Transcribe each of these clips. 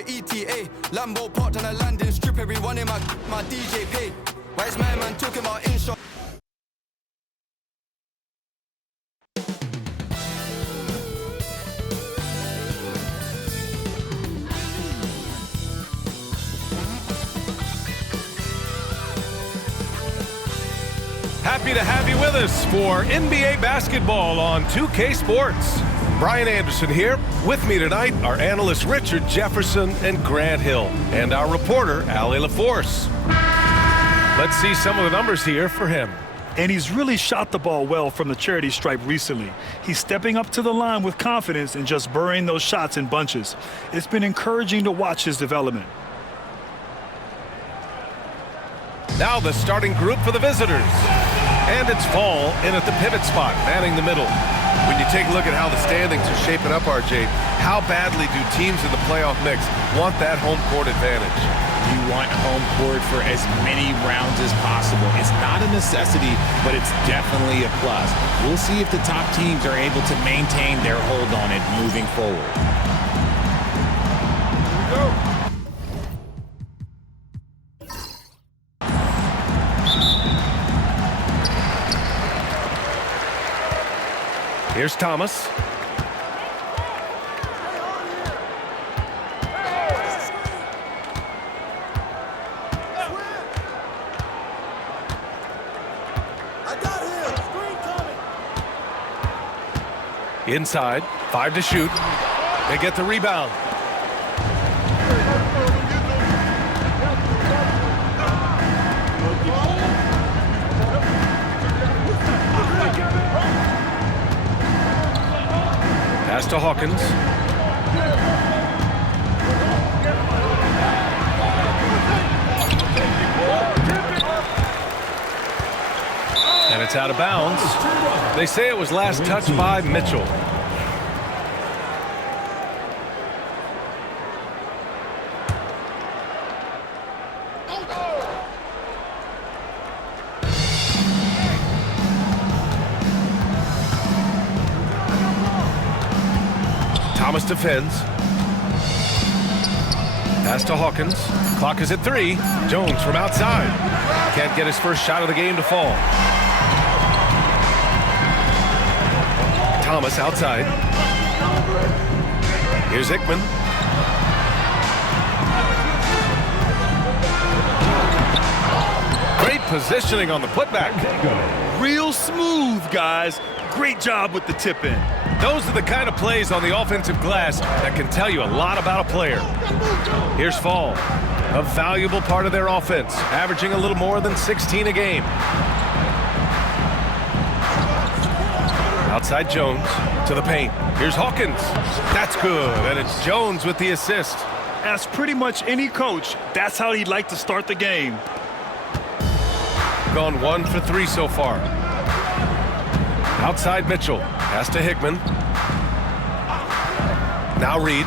a ETA. Lambo parked on a landing strip, everyone in my DJ paid. Why is my man talking about insurance? Happy to have you with us for NBA basketball on 2K Sports. Brian Anderson here. With me tonight, our analysts Richard Jefferson and Grant Hill, and our reporter, Allie LaForce. Let's see some of the numbers here for him. And he's really shot the ball well from the charity stripe recently. He's stepping up to the line with confidence and just burying those shots in bunches. It's been encouraging to watch his development. Now the starting group for the visitors. And it's Fall in at the pivot spot, manning the middle. When you take a look at how the standings are shaping up, RJ, how badly do teams in the playoff mix want that home court advantage? You want home court for as many rounds as possible. It's not a necessity, but it's definitely a plus. We'll see if the top teams are able to maintain their hold on it moving forward. Here we go. Here's Thomas. Inside, 5 to shoot. They get the rebound. Pass to Hawkins. And it's out of bounds. They say it was last touched by Mitchell. Thomas defends. Pass to Hawkins. Clock is at 3. Jones from outside. Can't get his first shot of the game to fall. Thomas outside. Here's Hickman. Great positioning on the putback. Real smooth, guys. Great job with the tip-in. Those are the kind of plays on the offensive glass that can tell you a lot about a player. Here's Fall, a valuable part of their offense, averaging a little more than 16 a game. Outside Jones to the paint. Here's Hawkins. That's good, and it's Jones with the assist. As pretty much any coach, that's how he'd like to start the game. Gone 1 for 3 so far. Outside Mitchell. Pass to Hickman. Now Reed.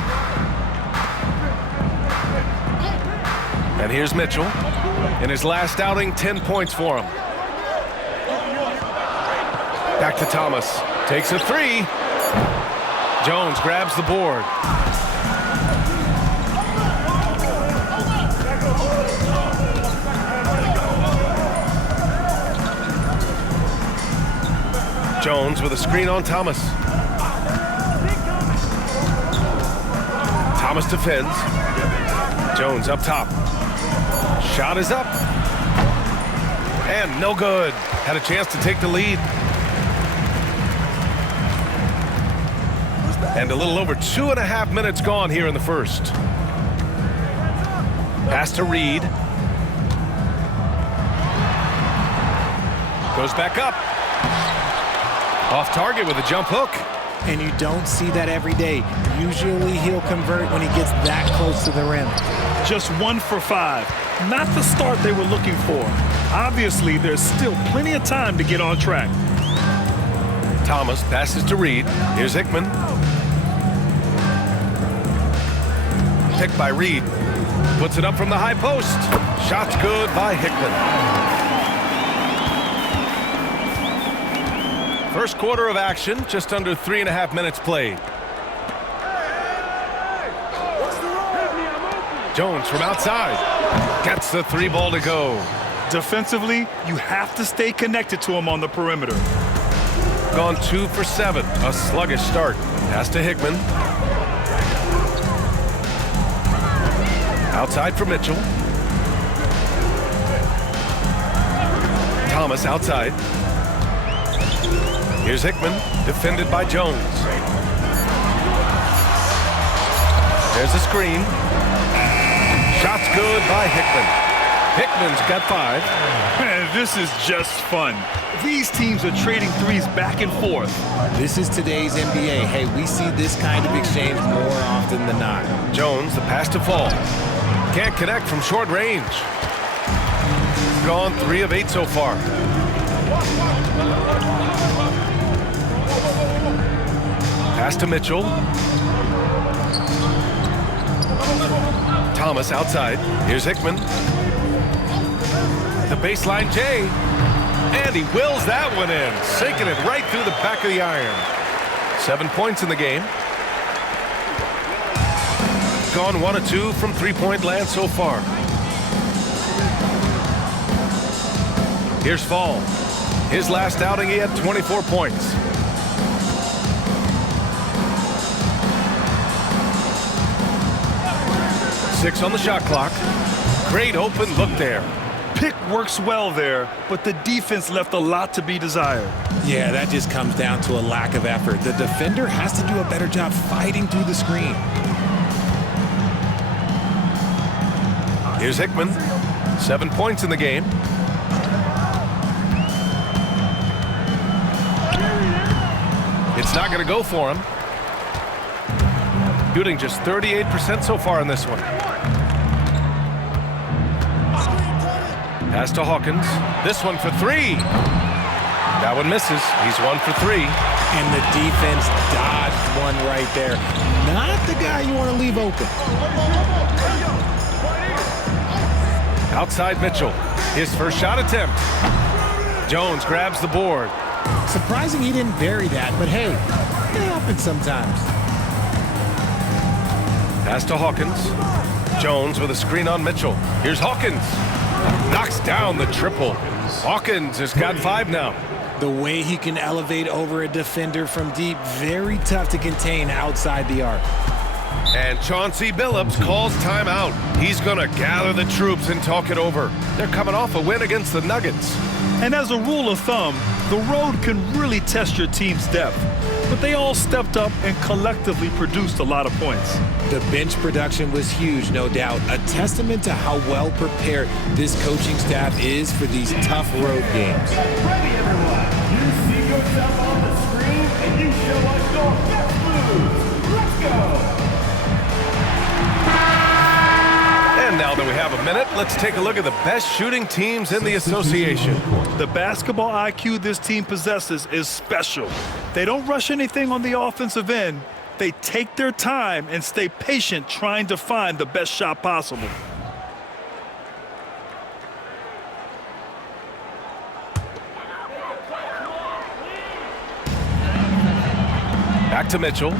And here's Mitchell. In his last outing, 10 points for him. Back to Thomas. Takes a 3. Jones grabs the board. Jones with a screen on Thomas. Thomas defends. Jones up top. Shot is up. And no good. Had a chance to take the lead. And a little over 2.5 minutes gone here in the first. Pass to Reed. Goes back up. Off target with a jump hook. And you don't see that every day. Usually he'll convert when he gets that close to the rim. Just 1 for 5. Not the start they were looking for. Obviously, there's still plenty of time to get on track. Thomas passes to Reed. Here's Hickman. Picked by Reed. Puts it up from the high post. Shot's good by Hickman. First quarter of action, just under 3.5 minutes played. Jones from outside. Gets the 3 ball to go. Defensively, you have to stay connected to him on the perimeter. Gone 2 for 7. A sluggish start. Pass to Hickman. Outside for Mitchell. Thomas outside. Here's Hickman, defended by Jones. There's a screen. Shot's good by Hickman. Hickman's got 5. Man, this is just fun. These teams are trading threes back and forth. This is today's NBA. Hey, we see this kind of exchange more often than not. Jones, the pass to Fall. Can't connect from short range. Gone 3 of 8 so far. Pass to Mitchell. Thomas outside. Here's Hickman. The baseline J. And he wills that one in. Sinking it right through the back of the iron. 7 points in the game. Gone 1 of 2 from 3-point land so far. Here's Fall. His last outing, he had 24 points. Six on the shot clock. Great open look there. Pick works well there, but the defense left a lot to be desired. Yeah, that just comes down to a lack of effort. The defender has to do a better job fighting through the screen. Here's Hickman. 7 points in the game. It's not going to go for him. Shooting just 38% so far in this one. Pass to Hawkins. This one for 3. That one misses. He's 1 for 3. And the defense dodged one right there. Not the guy you want to leave open. Outside Mitchell. His first shot attempt. Jones grabs the board. Surprising he didn't bury that, but hey, it happens sometimes. Pass to Hawkins. Jones with a screen on Mitchell. Here's Hawkins. Knocks down the triple. Hawkins has got 5 now. The way he can elevate over a defender from deep, very tough to contain outside the arc. And Chauncey Billups calls timeout. He's going to gather the troops and talk it over. They're coming off a win against the Nuggets. And as a rule of thumb, the road can really test your team's depth. But they all stepped up and collectively produced a lot of points. The bench production was huge, no doubt. A testament to how well prepared this coaching staff is for these tough road games. Ready, everyone. You see yourself on the screen and you show us your best moves. Let's go. And now that we have a minute, let's take a look at the best shooting teams in the association. The basketball IQ this team possesses is special. They don't rush anything on the offensive end. They take their time and stay patient trying to find the best shot possible. Back to Mitchell.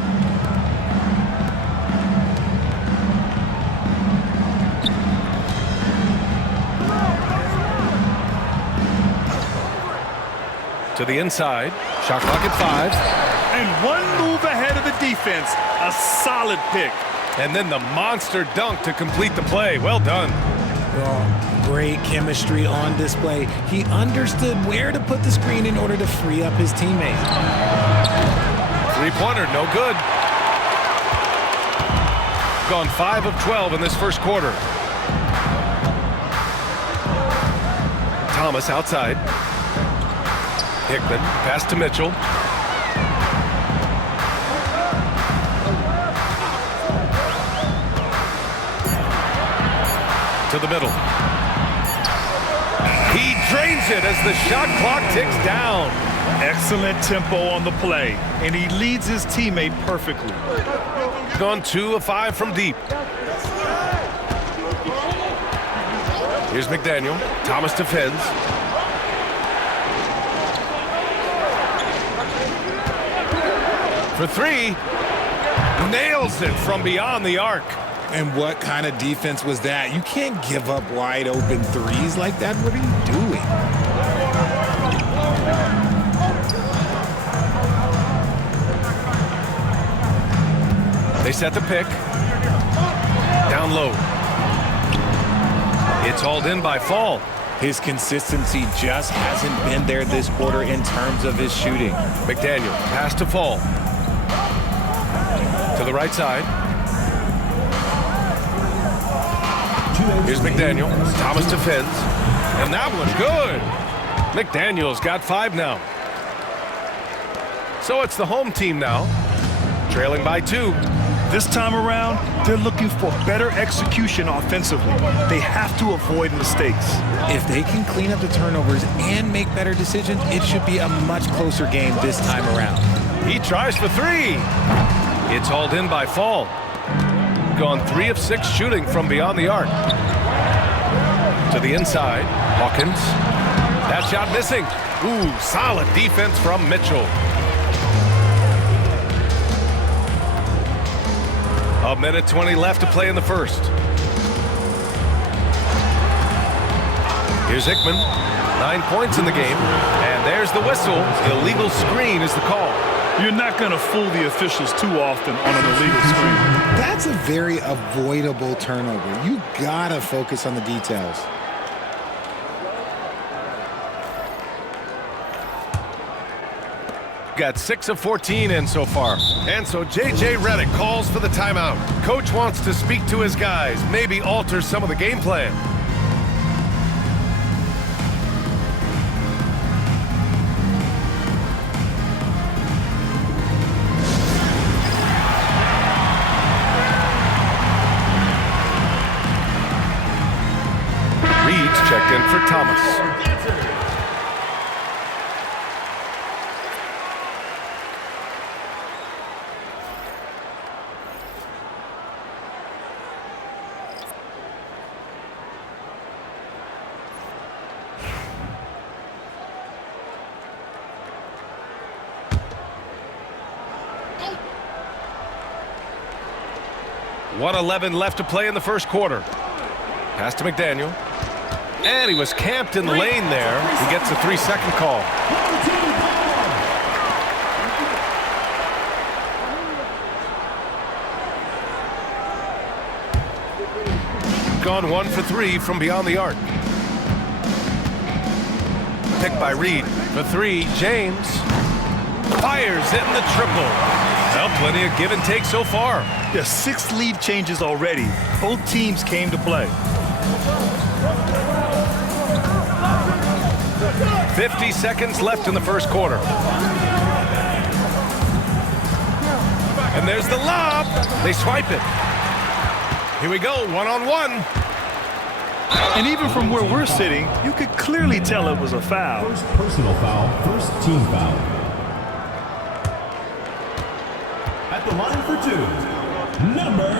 To the inside. Shot clock at 5. And one move ahead of the defense. A solid pick. And then the monster dunk to complete the play. Well done. Oh, great chemistry on display. He understood where to put the screen in order to free up his teammate. 3-pointer, no good. Gone 5 of 12 in this first quarter. Thomas outside. Hickman, pass to Mitchell. To the middle. He drains it as the shot clock ticks down. Excellent tempo on the play, and he leads his teammate perfectly. Gone 2 of 5 from deep. Here's McDaniel. Thomas defends. For 3. Nails it from beyond the arc. And what kind of defense was that? You can't give up wide open threes like that. What are you doing? They set the pick. Down low. It's hauled in by Fall. His consistency just hasn't been there this quarter in terms of his shooting. McDaniel, pass to Fall. To the right side. Here's McDaniel. Thomas defends. And that one, good. McDaniel's got 5 now. So it's the home team now, trailing by 2. This time around, they're looking for better execution offensively. They have to avoid mistakes. If they can clean up the turnovers and make better decisions, it should be a much closer game this time around. He tries for 3. It's hauled in by Fall. Gone 3 of 6 shooting from beyond the arc. To the inside, Hawkins. That shot missing. Ooh, solid defense from Mitchell. A minute 20 left to play in the first. Here's Hickman. 9 points in the game. And there's the whistle. Illegal screen is the call. You're not going to fool the officials too often on an illegal screen. That's a very avoidable turnover. You gotta focus on the details. Got 6 of 14 in so far. And so J.J. Redick calls for the timeout. Coach wants to speak to his guys, maybe alter some of the game plan. Reed's checked in for Thomas. .11 left to play in the first quarter. Pass to McDaniel. And he was camped in the lane there. He gets a 3-second call. Gone 1 for 3 from beyond the arc. Picked by Reed for 3. James fires hitting the triple. Well, plenty of give and take so far. There's 6 lead changes already. Both teams came to play. 50 seconds left in the first quarter. And there's the lob. They swipe it. Here we go, 1-on-1. And even from where we're sitting, you could clearly tell it was a foul. First personal foul, first team foul. At the line for 2, number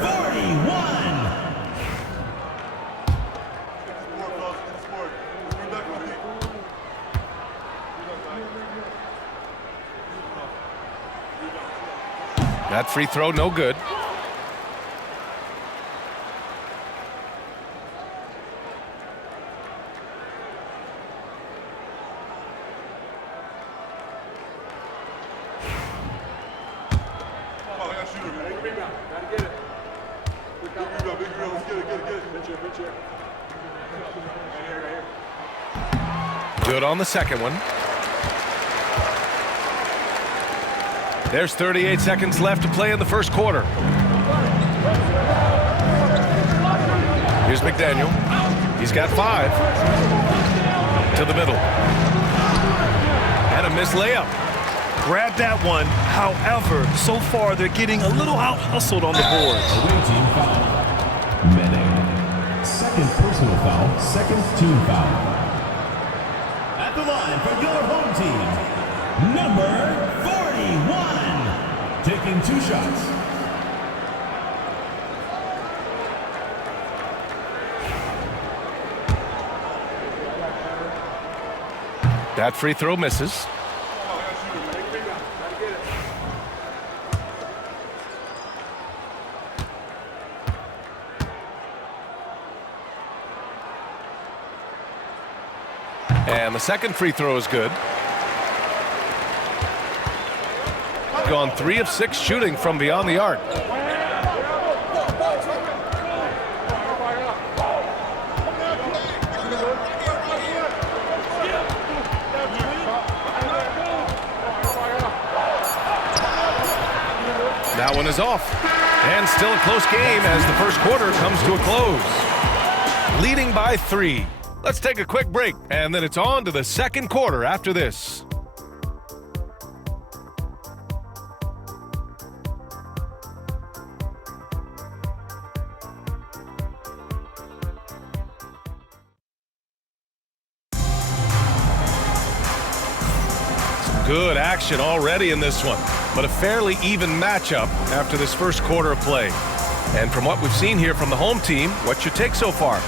41. That free throw, no good. Good on the second one. There's 38 seconds left to play in the first quarter. Here's McDaniel. He's got 5. To the middle. And a missed layup. Grab that one. However, so far they're getting a little out-hustled on the boards. Away team foul. Mene. Second personal foul, second team foul. At the line for your home team, number 41. Taking 2 shots. That free throw misses. And the second free throw is good. Gone 3 of 6 shooting from beyond the arc. That one is off. And still a close game as the first quarter comes to a close. Leading by 3. Let's take a quick break, and then it's on to the second quarter after this. Good action already in this one, but a fairly even matchup after this first quarter of play. And from what we've seen here from the home team, what's your take so far?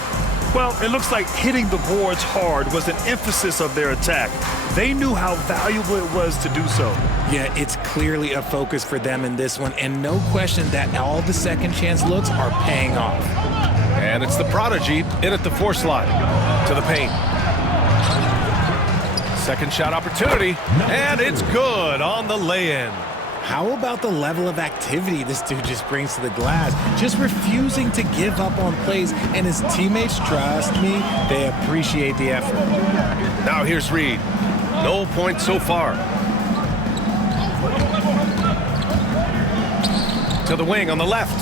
Well, it looks like hitting the boards hard was an emphasis of their attack. They knew how valuable it was to do so. Yeah, it's clearly a focus for them in this one, and no question that all the second chance looks are paying off. And it's the prodigy in at the 4 slot to the paint. Second shot opportunity, and it's good on the lay-in. How about the level of activity this dude just brings to the glass? Just refusing to give up on plays, and his teammates, trust me, they appreciate the effort. Now here's Reed. No points so far. To the wing on the left.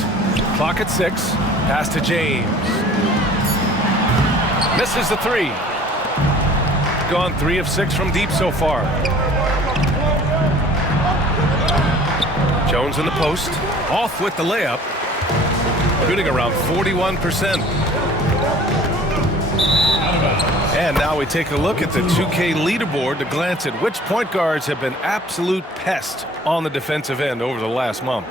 Clock at 6. Pass to James. Misses the 3. Gone 3 of 6 from deep so far. Jones in the post. Off with the layup. Shooting around 41%. And now we take a look at the 2K leaderboard to glance at which point guards have been absolute pests on the defensive end over the last month.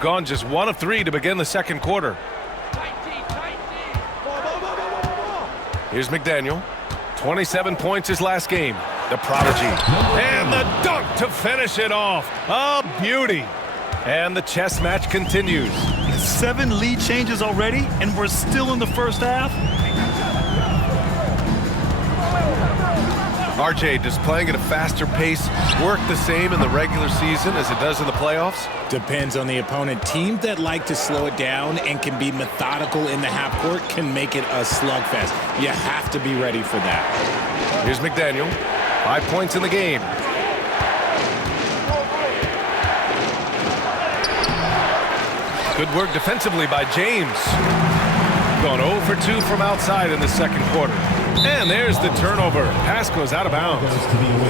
Gone just 1 of 3 to begin the second quarter. Here's McDaniel. 27 points his last game. The prodigy. And the dunk to finish it off. A beauty. And the chess match continues. 7 lead changes already, and we're still in the first half. RJ, does playing at a faster pace work the same in the regular season as it does in the playoffs? Depends on the opponent. Teams that like to slow it down and can be methodical in the half court can make it a slugfest. You have to be ready for that. Here's McDaniel. 5 points in the game. Good work defensively by James. Gone 0 for 2 from outside in the second quarter. And there's the turnover. Pass goes out of bounds.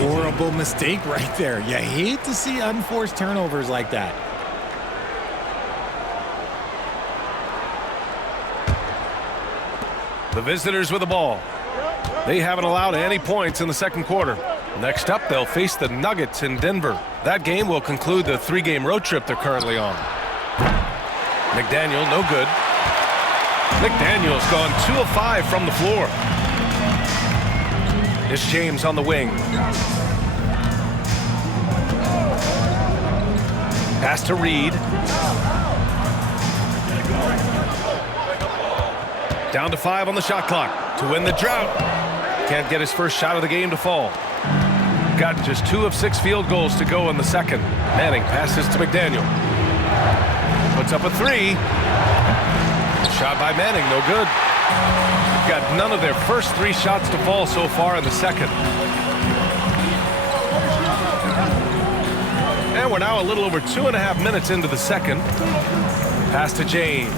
Horrible mistake right there. You hate to see unforced turnovers like that. The visitors with the ball. They haven't allowed any points in the second quarter. Next up, they'll face the Nuggets in Denver. That game will conclude the 3-game road trip they're currently on. McDaniel, no good. McDaniel's gone 2 of 5 from the floor. It's James on the wing. Pass to Reed. Down to 5 on the shot clock to win the drought. Can't get his first shot of the game to fall. Gotten just 2 of 6 field goals to go in the second. Manning passes to McDaniel. Puts up a 3. Shot by Manning, no good. Got none of their first 3 shots to fall so far in the second. And we're now a little over 2.5 minutes into the second. Pass to James.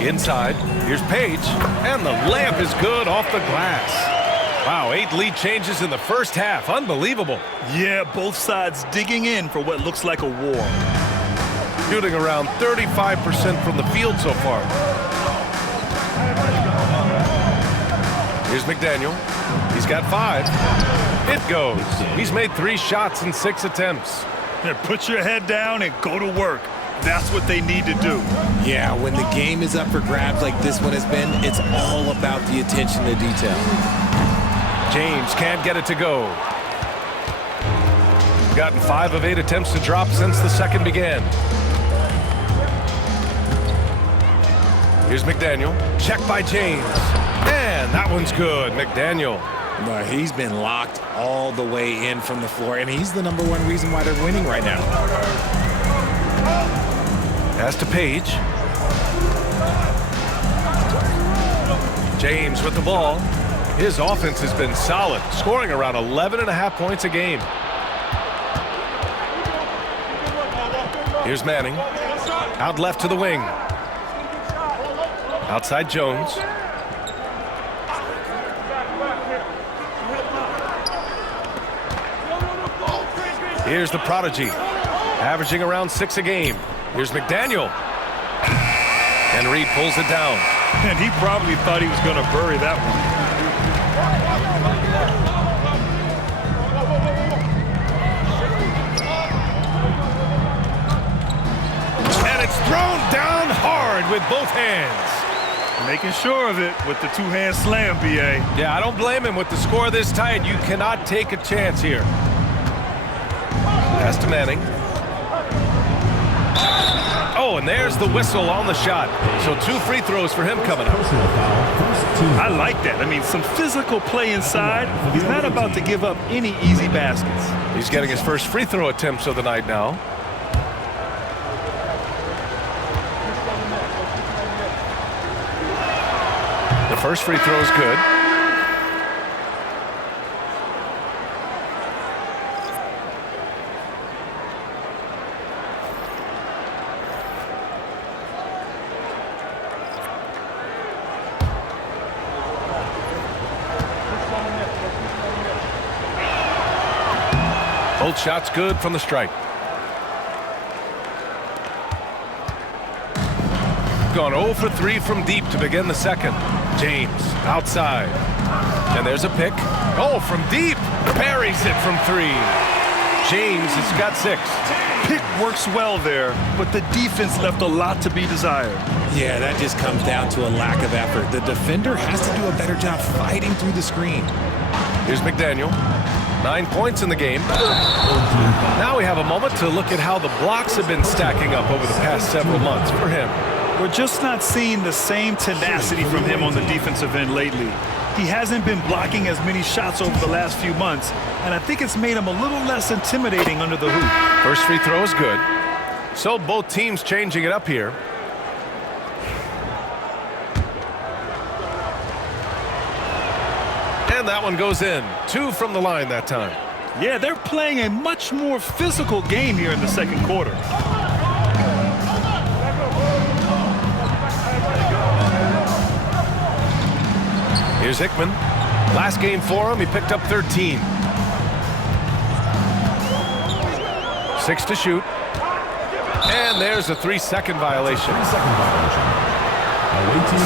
Inside, here's Page, and the layup is good off the glass. Wow, 8 lead changes in the first half. Unbelievable. Yeah, both sides digging in for what looks like a war. Shooting around 35% from the field so far. Here's McDaniel. He's got 5. It goes. He's made 3 shots in 6 attempts. Yeah, put your head down and go to work. That's what they need to do. Yeah, when the game is up for grabs like this one has been, it's all about the attention to detail. James can't get it to go. Gotten 5 of 8 attempts to drop since the second began. Here's McDaniel. Check by James. And that one's good. McDaniel. But he's been locked all the way in from the floor, and he's the #1 reason why they're winning right now. Pass to Page. James with the ball. His offense has been solid, scoring around 11.5 points a game. Here's Manning. Out left to the wing. Outside Jones. Here's the prodigy, averaging around 6 a game. Here's McDaniel. And Reed pulls it down. And he probably thought he was going to bury that one. And it's thrown down hard with both hands. Making sure of it with the two-hand slam, B.A. Yeah, I don't blame him. With the score this tight, you cannot take a chance here. Pass to Manning. Oh, and there's the whistle on the shot. So 2 free throws for him coming up. I like that. I mean, some physical play inside. He's not about to give up any easy baskets. He's getting his first free throw attempts of the night now. The first free throw is good. Both shots good from the stripe. Gone 0 for 3 from deep to begin the second. James outside. And there's a pick. Oh, from deep. Buries it from 3. James has got 6. Pick works well there, but the defense left a lot to be desired. Yeah, that just comes down to a lack of effort. The defender has to do a better job fighting through the screen. Here's McDaniel. 9 points in the game. Now we have a moment to look at how the blocks have been stacking up over the past several months for him. We're just not seeing the same tenacity from him on the defensive end lately. He hasn't been blocking as many shots over the last few months, and I think it's made him a little less intimidating under the hoop. First free throw is good. So both teams changing it up here. And that one goes in. 2 from the line that time. Yeah, they're playing a much more physical game here in the second quarter. Here's Hickman. Last game for him, he picked up 13. 6 to shoot. And there's a 3-second violation.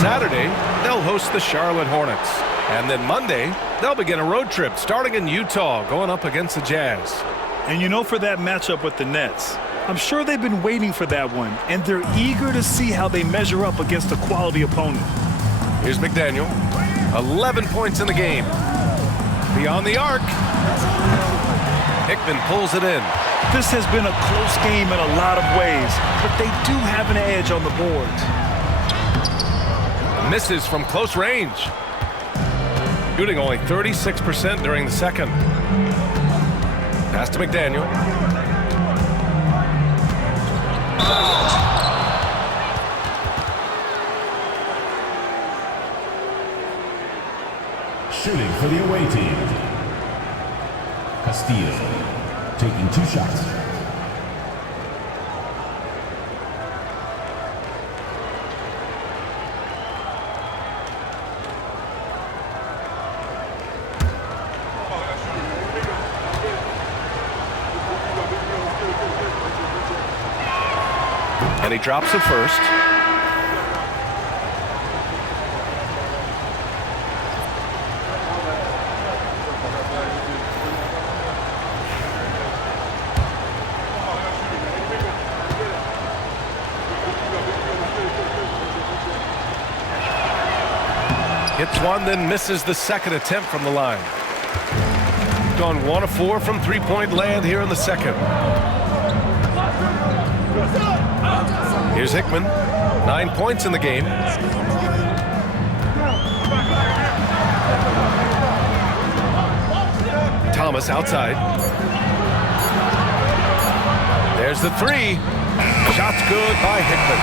Saturday, they'll host the Charlotte Hornets. And then Monday, they'll begin a road trip starting in Utah, going up against the Jazz. And you know, for that matchup with the Nets, I'm sure they've been waiting for that one, and they're eager to see how they measure up against a quality opponent. Here's McDaniel. 11 points in the game. Beyond the arc. Hickman pulls it in. This has been a close game in a lot of ways, but they do have an edge on the boards. Misses from close range. Shooting only 36% during the second. Pass to McDaniel. Shooting for the away team. Castillo taking 2 shots. And he drops it first. Hits one, then misses the second attempt from the line. Gone 1 of 4 from three-point land here in the second. Here's Hickman. 9 points in the game. Thomas outside. There's the three. Shot's good by Hickman.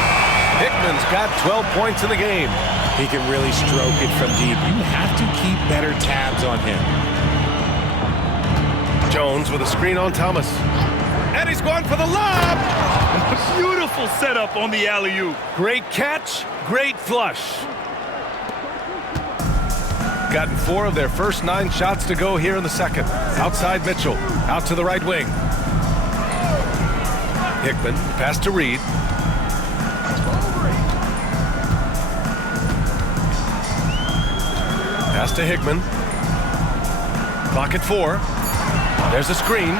Hickman's got 12 points in the game. He can really stroke it from deep. You have to keep better tabs on him. Jones with a screen on Thomas. And he's going for the lob. Beautiful setup on the alley-oop. Great catch, great flush. Gotten 4 of their first 9 shots to go here in the second. Outside Mitchell, out to the right wing. Hickman, pass to Reed. Pass to Hickman. Clock at 4. There's a screen.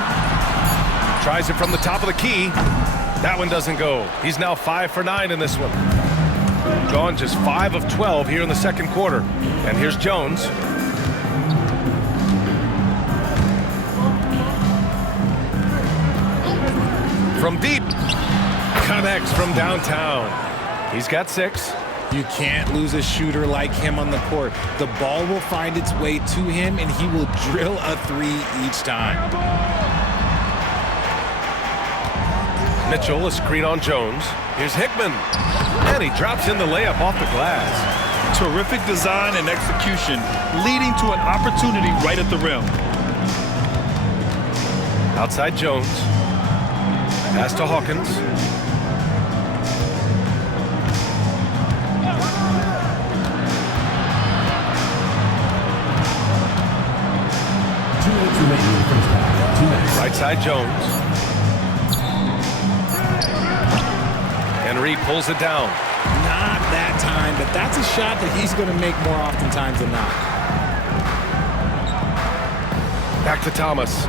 Tries it from the top of the key. That one doesn't go. He's now 5 for 9 in this one. Gone just 5 of 12 here in the second quarter. And here's Jones. From deep. Connects from downtown. He's got 6. You can't lose a shooter like him on the court. The ball will find its way to him, and he will drill a 3 each time. Mitchell, a screen on Jones. Here's Hickman. And he drops in the layup off the glass. Terrific design and execution, leading to an opportunity right at the rim. Outside Jones. Pass to Hawkins. Right side Jones. And Reed pulls it down. Not that time, but that's a shot that he's going to make more oftentimes than not. Back to Thomas.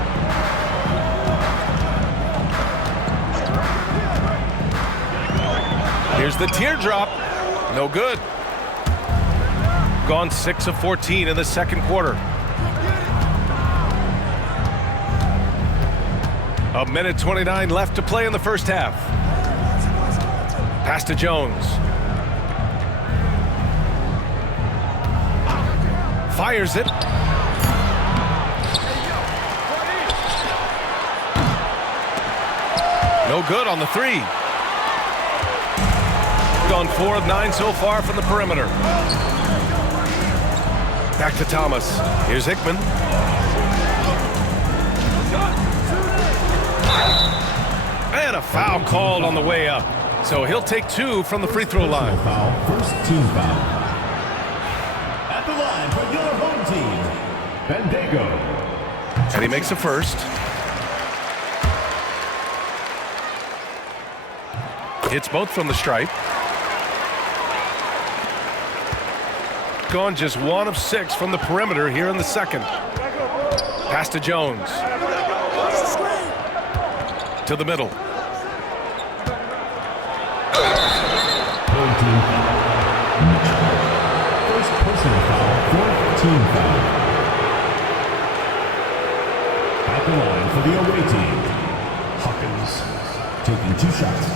Here's the teardrop. No good. Gone 6 of 14 in the second quarter. A minute 29 left to play in the first half. Pass to Jones. Fires it. No good on the 3. Gone 4 of 9 so far from the perimeter. Back to Thomas. Here's Hickman. And a foul called on the way up. So he'll take 2 from the free throw line. First team foul. At the line for your home team, Bendigo. And he makes a first. Hits both from the stripe. Gone just 1 of 6 from the perimeter here in the second. Pass to Jones. To the middle. First personal foul, 4th team foul. At the line for the away team, Hawkins, taking 2 shots.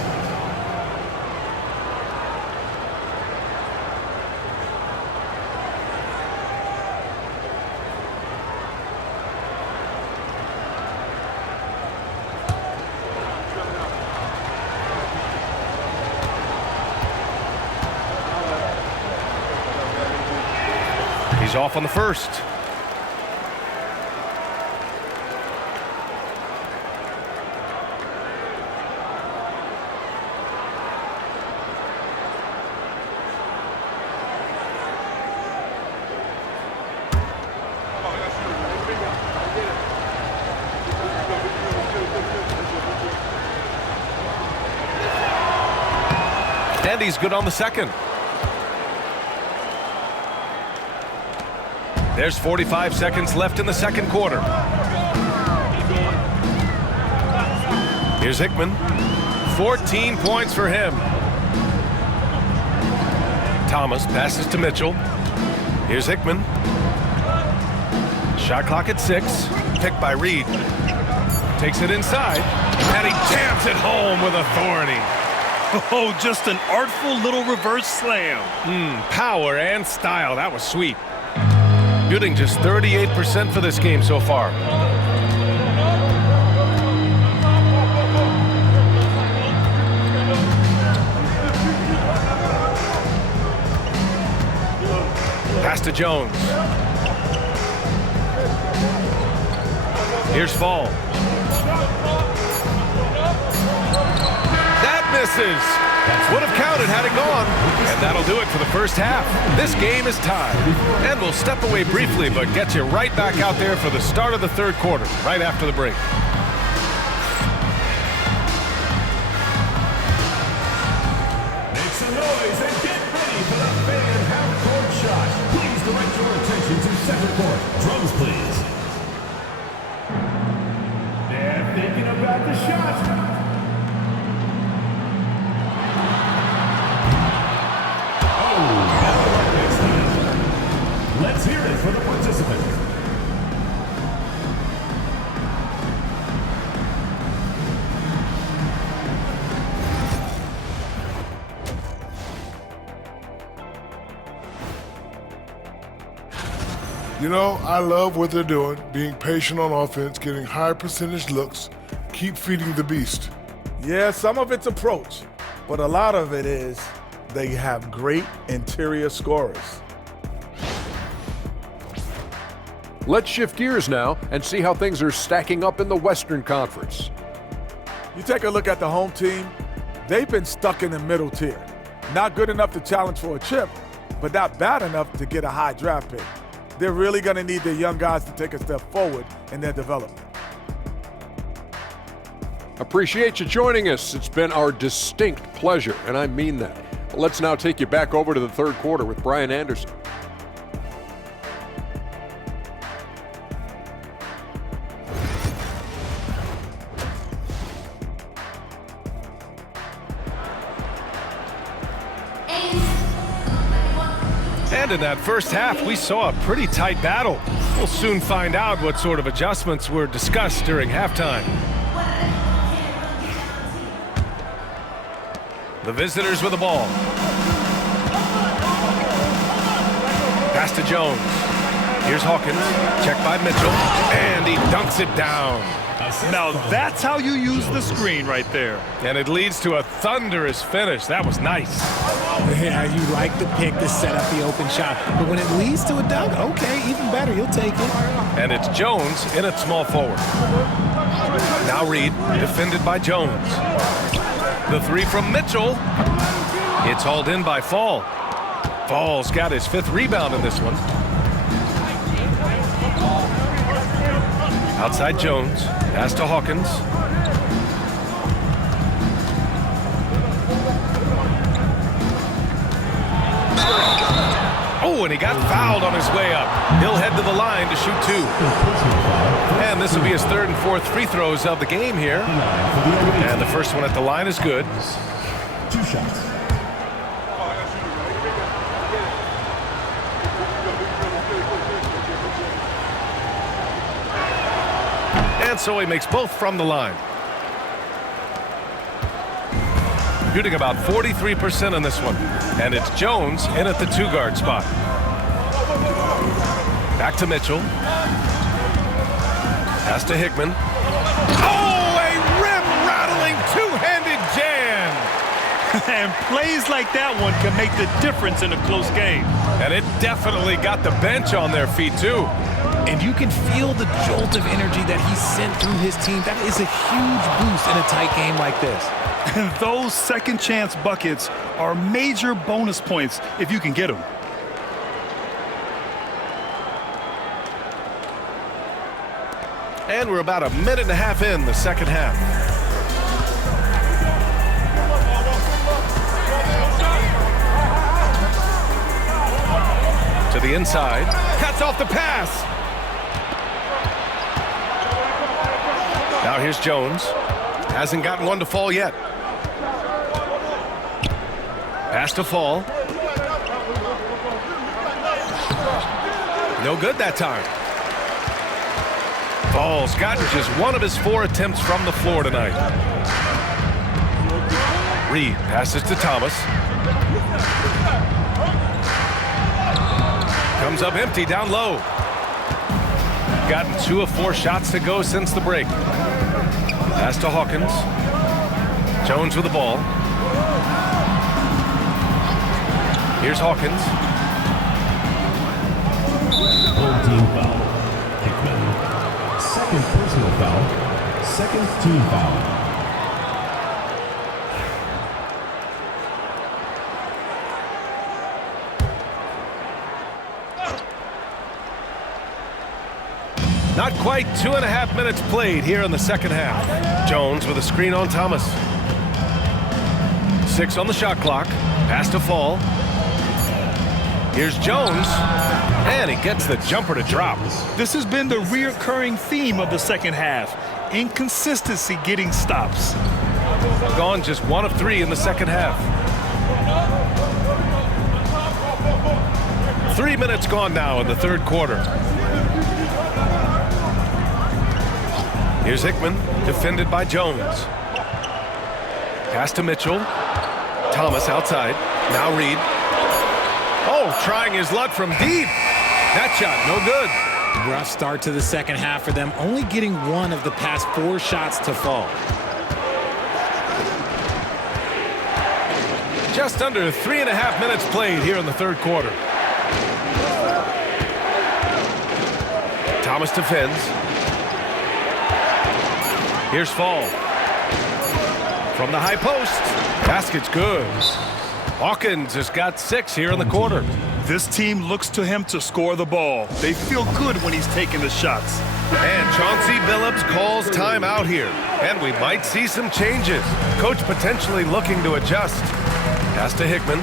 He's off on the first. And he's good on the second. There's 45 seconds left in the second quarter. Here's Hickman. 14 points for him. Thomas passes to Mitchell. Here's Hickman. Shot clock at 6. Picked by Reed. Takes it inside, and he jams it home with authority. Oh, just an artful little reverse slam. Power and style. That was sweet. Shooting just 38% for this game so far. Pass to Jones. Here's Fall. That misses. Would have counted had it gone. And that'll do it for the first half. This game is tied. And we'll step away briefly, but get you right back out there for the start of the third quarter, right after the break. Make some noise and get ready for the fan half-court shot. Please direct your attention to center court. Drums, please. They're thinking about the shot. Let's hear it for the participants. You know, I love what they're doing, being patient on offense, getting high percentage looks, keep feeding the beast. Yeah, some of it's approach, but a lot of it is they have great interior scorers. Let's shift gears now and see how things are stacking up in the Western Conference. You take a look at the home team, they've been stuck in the middle tier. Not good enough to challenge for a chip, but not bad enough to get a high draft pick. They're really going to need their young guys to take a step forward in their development. Appreciate you joining us. It's been our distinct pleasure, and I mean that. Let's now take you back over to the third quarter with Brian Anderson. And in that first half, we saw a pretty tight battle. We'll soon find out what sort of adjustments were discussed during halftime. The visitors with the ball. Pass to Jones. Here's Hawkins. Checked by Mitchell. And he dunks it down. Now that's how you use the screen right there. And it leads to a thunderous finish. That was nice. Yeah, you like the pick to set up the open shot. But when it leads to a dunk, okay, even better. You'll take it. And it's Jones in at small forward. Now Reed, defended by Jones. The three from Mitchell. It's hauled in by Fall. Fall's got his 5th rebound in this one. Outside Jones. Pass to Hawkins. Oh, and he got fouled on his way up. He'll head to the line to shoot 2. And this will be his 3rd and 4th free throws of the game here. And the first one at the line is good. 2 shots. And so he makes both from the line. Shooting about 43% on this one. And it's Jones in at the 2-guard spot. Back to Mitchell. Pass to Hickman. Oh, a rim-rattling two-handed jam! And plays like that one can make the difference in a close game. And it definitely got the bench on their feet, too. And you can feel the jolt of energy that he sent through his team. That is a huge boost in a tight game like this. And those second chance buckets are major bonus points if you can get them. And we're about a minute and a half in the second half. To the inside. Cuts off the pass. Now here's Jones. Hasn't gotten one to fall yet. Pass to Fall. No good that time. Ball's gotten just one of his 4 attempts from the floor tonight. Reed passes to Thomas. Comes up empty down low. Gotten 2 of 4 shots to go since the break. Pass to Hawkins. Jones with the ball. Here's Hawkins. Home team foul. Hickman. Second personal foul. Second team foul. Not quite 2.5 minutes played here in the second half. Jones with a screen on Thomas. 6 on the shot clock. Pass to Fall. Here's Jones, and he gets the jumper to drop. This has been the recurring theme of the second half. Inconsistency getting stops. Gone just 1 of 3 in the second half. 3 minutes gone now in the third quarter. Here's Hickman, defended by Jones. Pass to Mitchell. Thomas outside. Now Reed. Oh, trying his luck from deep. That shot, no good. Rough start to the second half for them, only getting 1 of the past 4 shots to fall. Just under 3.5 minutes played here in the third quarter. Thomas defends. Here's Fall. From the high post. Basket's good. Hawkins has got 6 here in the quarter. This team looks to him to score the ball. They feel good when he's taking the shots. And Chauncey Billups calls timeout here. And we might see some changes. Coach potentially looking to adjust. Pass to Hickman.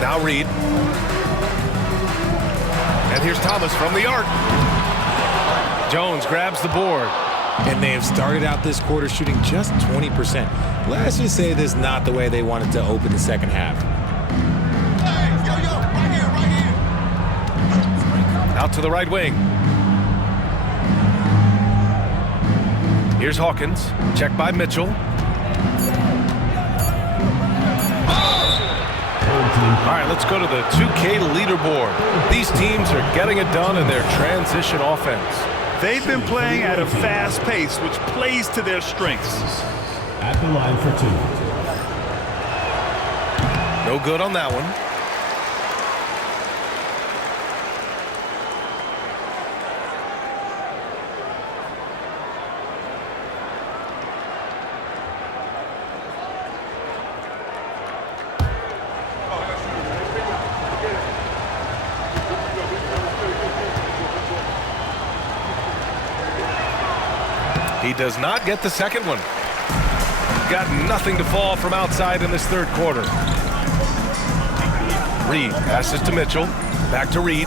Now Reed. And here's Thomas from the arc. Jones grabs the board. And they have started out this quarter shooting just 20%. Let's just say this is not the way they wanted to open the second half. Out to the right wing. Here's Hawkins. Check by Mitchell. All right, let's go to the 2K leaderboard. These teams are getting it done in their transition offense. They've been playing at a fast pace, which plays to their strengths. At the line for 2. No good on that one. He does not get the second one. Got nothing to fall from outside in this third quarter. Reed passes to Mitchell. Back to Reed.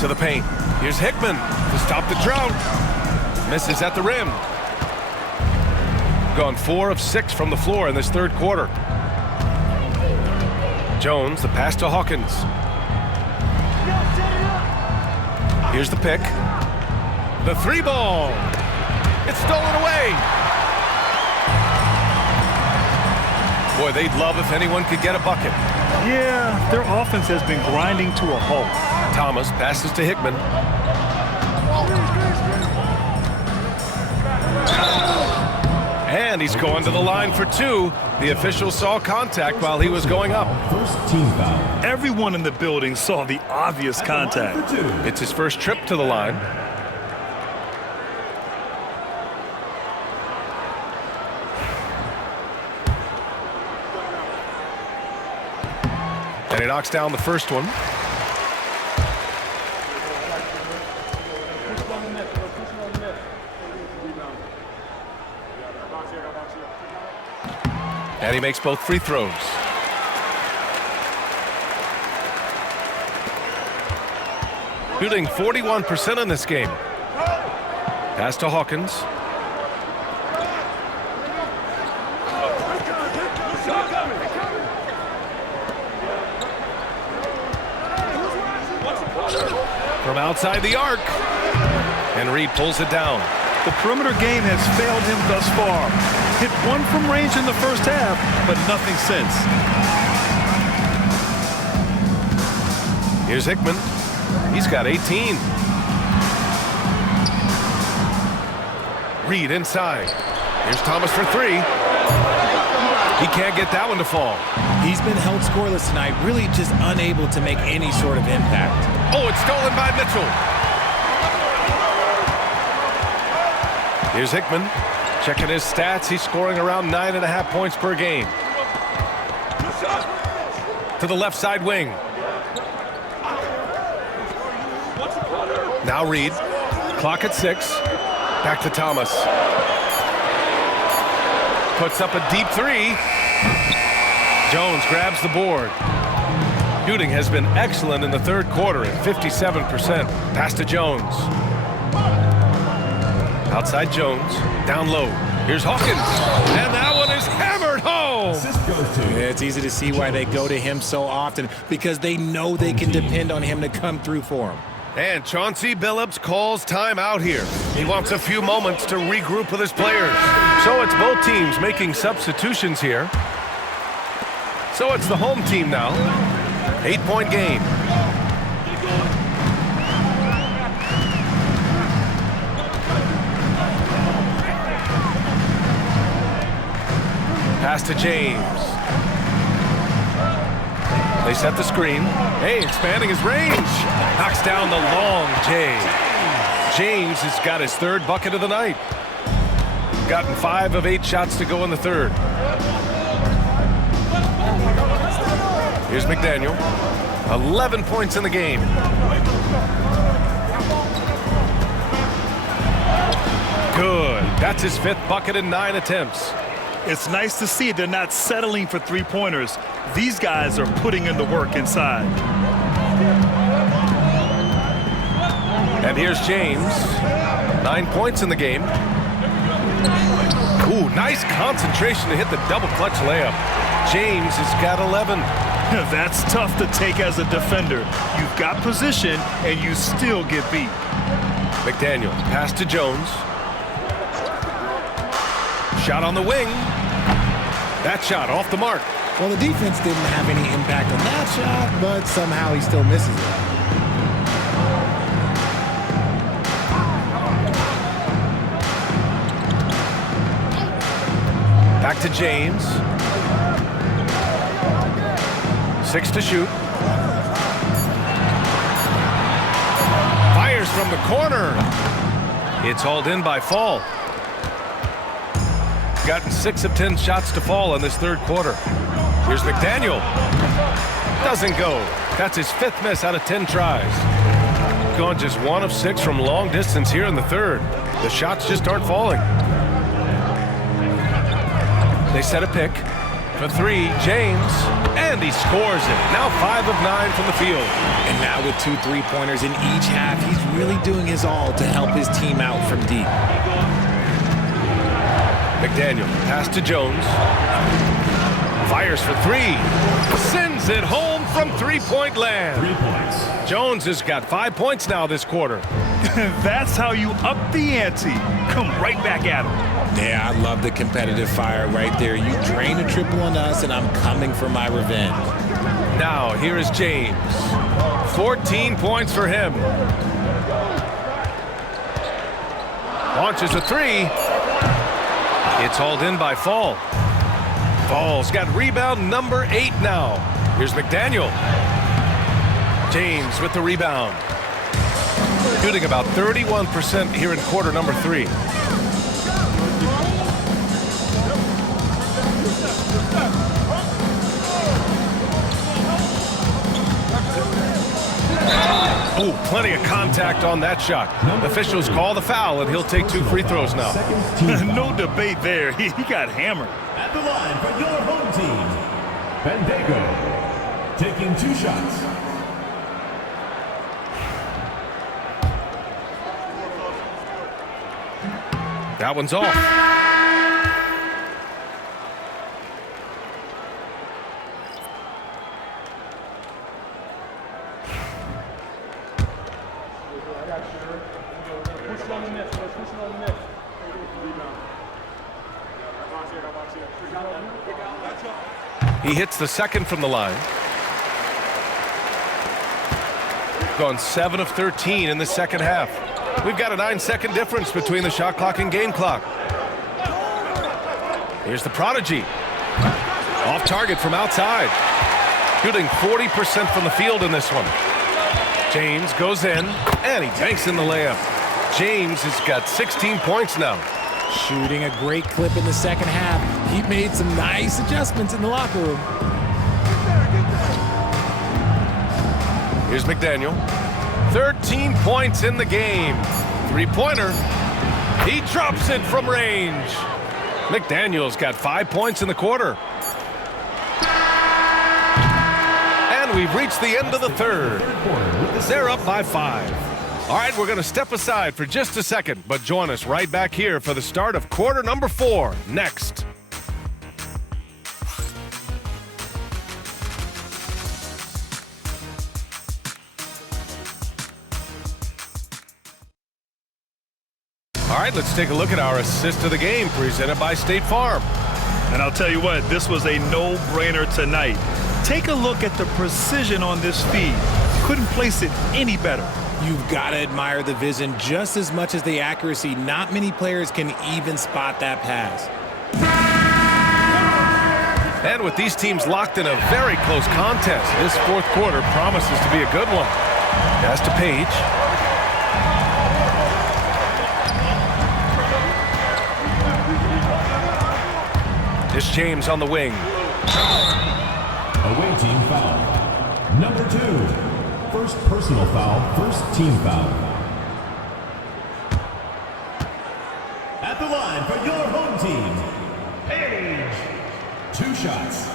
To the paint. Here's Hickman to stop the drought. Misses at the rim. Gone 4 of 6 from the floor in this third quarter. Jones, the pass to Hawkins. Here's the pick. The 3 ball. It's stolen away. Boy, they'd love if anyone could get a bucket. Yeah, their offense has been grinding to a halt. Thomas passes to Hickman. And he's going to the line for 2. The official saw contact while he was going up. First team foul. Everyone in the building saw the obvious contact. It's his first trip to the line. And he knocks down the first one. And he makes both free throws. Shooting 41% in this game. Pass to Hawkins. From outside the arc. And Reed pulls it down. The perimeter game has failed him thus far. Hit one from range in the first half, but nothing since. Here's Hickman. He's got 18. Reed inside. Here's Thomas for three. He can't get that one to fall. He's been held scoreless tonight, really just unable to make any sort of impact. Oh, it's stolen by Mitchell. Here's Hickman. Checking his stats. He's scoring around 9.5 points per game. To the left side wing. Now Reed. Clock at 6. Back to Thomas. Puts up a deep three. Jones grabs the board. Shooting has been excellent in the third quarter at 57%. Pass to Jones. Outside Jones. Down low. Here's Hawkins. And that one is hammered home. It's easy to see why they go to him so often, because they know they can depend on him to come through for them. And Chauncey Billups calls time out here. He wants a few moments to regroup with his players. So it's both teams making substitutions here. So it's the home team now. 8-point game. Pass to James. They set the screen. Hey, expanding his range. Knocks down the long J. James has got his third bucket of the night. Gotten 5 of 8 shots to go in the third. Here's McDaniel. 11 points in the game. Good. That's his 5th bucket in 9 attempts. It's nice to see they're not settling for three-pointers. These guys are putting in the work inside. And here's James. 9 points in the game. Ooh, nice concentration to hit the double clutch layup. James has got 11. That's tough to take as a defender. You've got position, and you still get beat. McDaniel, pass to Jones. Shot on the wing. That shot off the mark. Well, the defense didn't have any impact on that shot, but somehow he still misses it. Back to James. 6 to shoot. Fires from the corner. It's hauled in by Fall. Gotten 6 of 10 shots to fall in this third quarter. Here's McDaniel. Doesn't go. That's his 5th miss out of 10 tries. Gone just 1 of 6 from long distance here in the third. The shots just aren't falling. They set a pick. For 3, James. And he scores it. Now 5 of 9 from the field. And now with 2 3-pointers in each half, he's really doing his all to help his team out from deep. McDaniel, pass to Jones. Fires for 3. Sends it home from 3-point land. 3 points. Jones has got 5 points now this quarter. That's how you up the ante. Come right back at him. Yeah, I love the competitive fire right there. You drain a triple on us, and I'm coming for my revenge. Now, here is James. 14 points for him. Launches a 3. It's hauled in by Fall. Fall's got rebound number 8 now. Here's McDaniel. James with the rebound. Shooting about 31% here in quarter number 3. Ooh, plenty of contact on that shot. Officials call the foul, and he'll take 2 free throws now. No debate there. He got hammered. At the line for your home team, Bendigo, taking 2 shots. That one's off. He hits the second from the line. Gone 7 of 13 in the second half. We've got a 9-second difference between the shot clock and game clock. Here's the prodigy. Off target from outside. Shooting 40% from the field in this one. James goes in, and he banks in the layup. James has got 16 points now. Shooting a great clip in the second half. He made some nice adjustments in the locker room. Here's McDaniel. 13 points in the game. Three-pointer. He drops it from range. McDaniel's got 5 points in the quarter. And we've reached the end of the third. They're up by 5. All right, we're going to step aside for just a second, but join us right back here for the start of quarter number 4 next. All right, let's take a look at our assist of the game presented by State Farm. And I'll tell you what, this was a no-brainer tonight. Take a look at the precision on this feed. Couldn't place it any better. You've got to admire the vision just as much as the accuracy. Not many players can even spot that pass. And with these teams locked in a very close contest, this fourth quarter promises to be a good one. Pass to Page. This James on the wing. Away team foul. Number 2. First personal foul, first team foul. At the line for your home team, Page. 2 shots.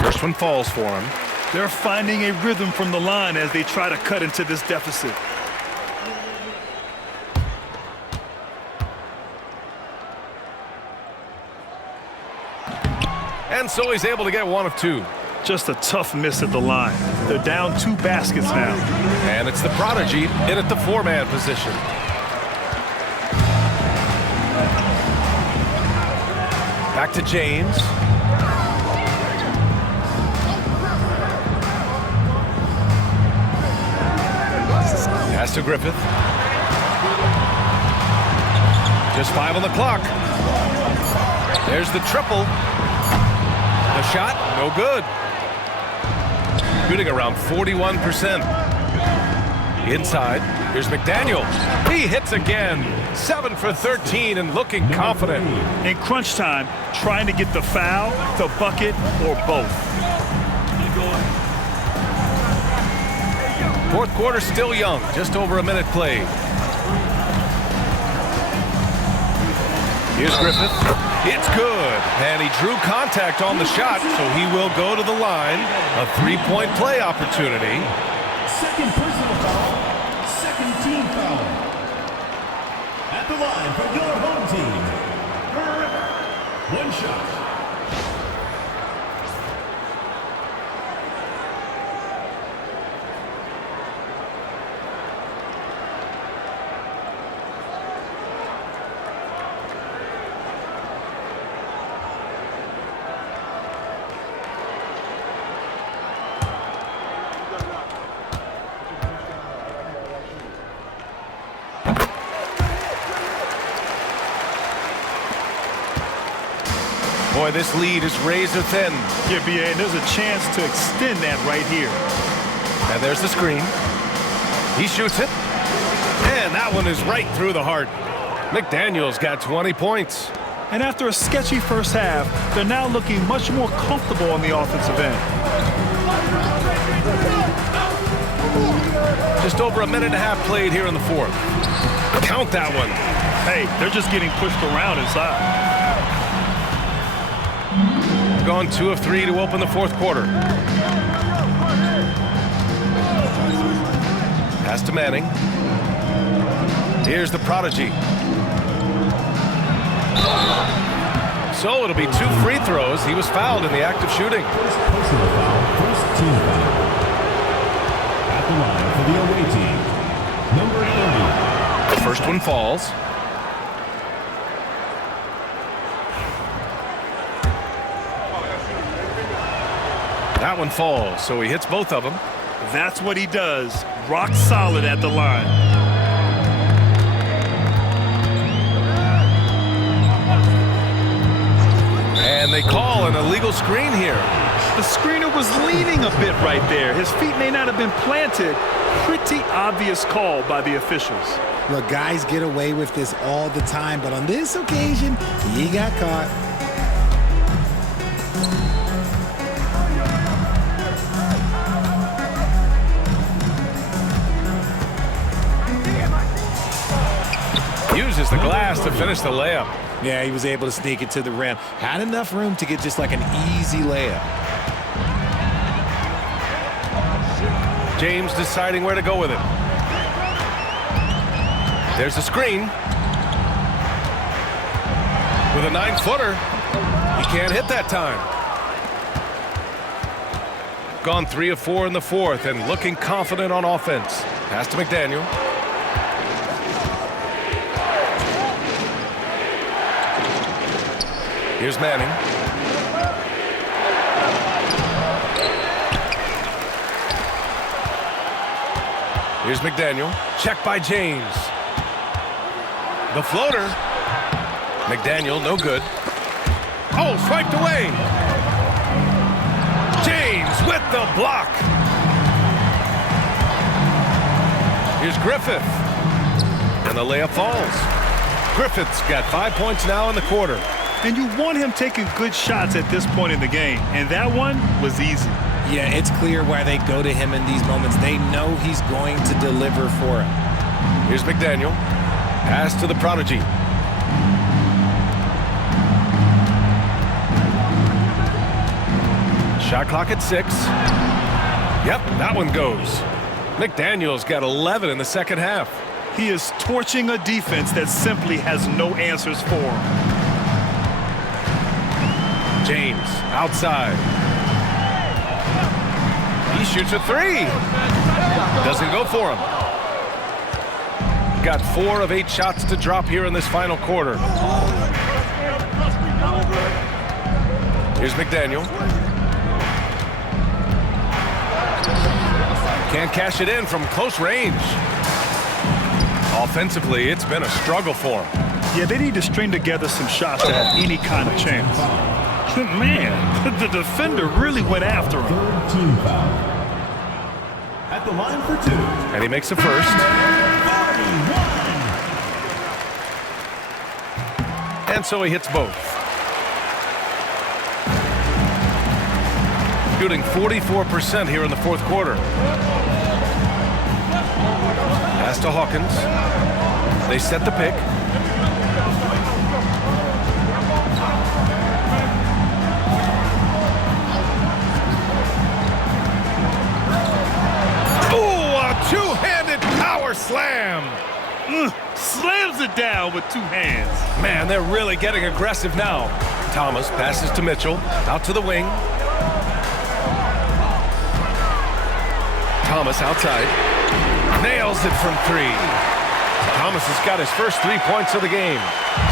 First one falls for him. They're finding a rhythm from the line as they try to cut into this deficit. And so he's able to get 1 of 2. Just a tough miss at the line. They're down 2 baskets now. And it's the prodigy in at the 4-man position. Back to James. Pass to Griffith. Just 5 on the clock. There's the triple. The shot, no good. Shooting around 41%. Inside, here's McDaniel. He hits again. 7 for 13 and looking confident. In crunch time, trying to get the foul, the bucket, or both. Fourth quarter still young, just over a minute played. Here's Griffith. It's good. And he drew contact on the shot, so he will go to the line. A 3-point play opportunity. Second personal foul, second team foul. At the line for your home team, 1 shot. Boy, this lead is razor thin. Yeah, BA, and there's a chance to extend that right here. And there's the screen. He shoots it. And that one is right through the heart. McDaniel's got 20 points. And after a sketchy first half, they're now looking much more comfortable on the offensive end. Just over a minute and a half played here in the fourth. Count that one. Hey, they're just getting pushed around inside. Gone 2 of 3 to open the fourth quarter. Pass to Manning. Here's the prodigy. So it'll be 2 free throws. He was fouled in the act of shooting. First personal foul, first team foul. At the line for the away team, number 30. The first one falls. That one falls, so he hits both of them. That's what he does. Rock solid at the line. And they call an illegal screen here. The screener was leaning a bit right there. His feet may not have been planted. Pretty obvious call by the officials. Look, guys get away with this all the time, but on this occasion, he got caught. Uses the glass to finish the layup. Yeah, he was able to sneak it to the rim. Had enough room to get just like an easy layup. James deciding where to go with it. There's a screen. With a 9-footer. He can't hit that time. Gone 3 of 4 in the fourth and looking confident on offense. Pass to McDaniel. Here's Manning. Here's McDaniel. Check by James. The floater. McDaniel, no good. Oh, swiped away. James with the block. Here's Griffith. And the layup falls. Griffith's got 5 points now in the quarter. And you want him taking good shots at this point in the game. And that one was easy. Yeah, it's clear why they go to him in these moments. They know he's going to deliver for him. Here's McDaniel. Pass to the prodigy. Shot clock at 6. Yep, that one goes. McDaniel's got 11 in the second half. He is torching a defense that simply has no answers for him. James outside. He shoots a 3. Doesn't go for him. Got 4 of 8 shots to drop here in this final quarter. Here's McDaniel. Can't cash it in from close range. Offensively, it's been a struggle for him. Yeah, they need to string together some shots to have any kind of chance. Man, the defender really went after him. Third team foul. At the line for 2. And he makes the first. 41. And so he hits both. Shooting 44% here in the fourth quarter. Pass to Hawkins. They set the pick. Two-handed power slam. Slams it down with 2 hands. Man, they're really getting aggressive now. Thomas passes to Mitchell. Out to the wing. Thomas outside. Nails it from 3. Thomas has got his first 3 points of the game.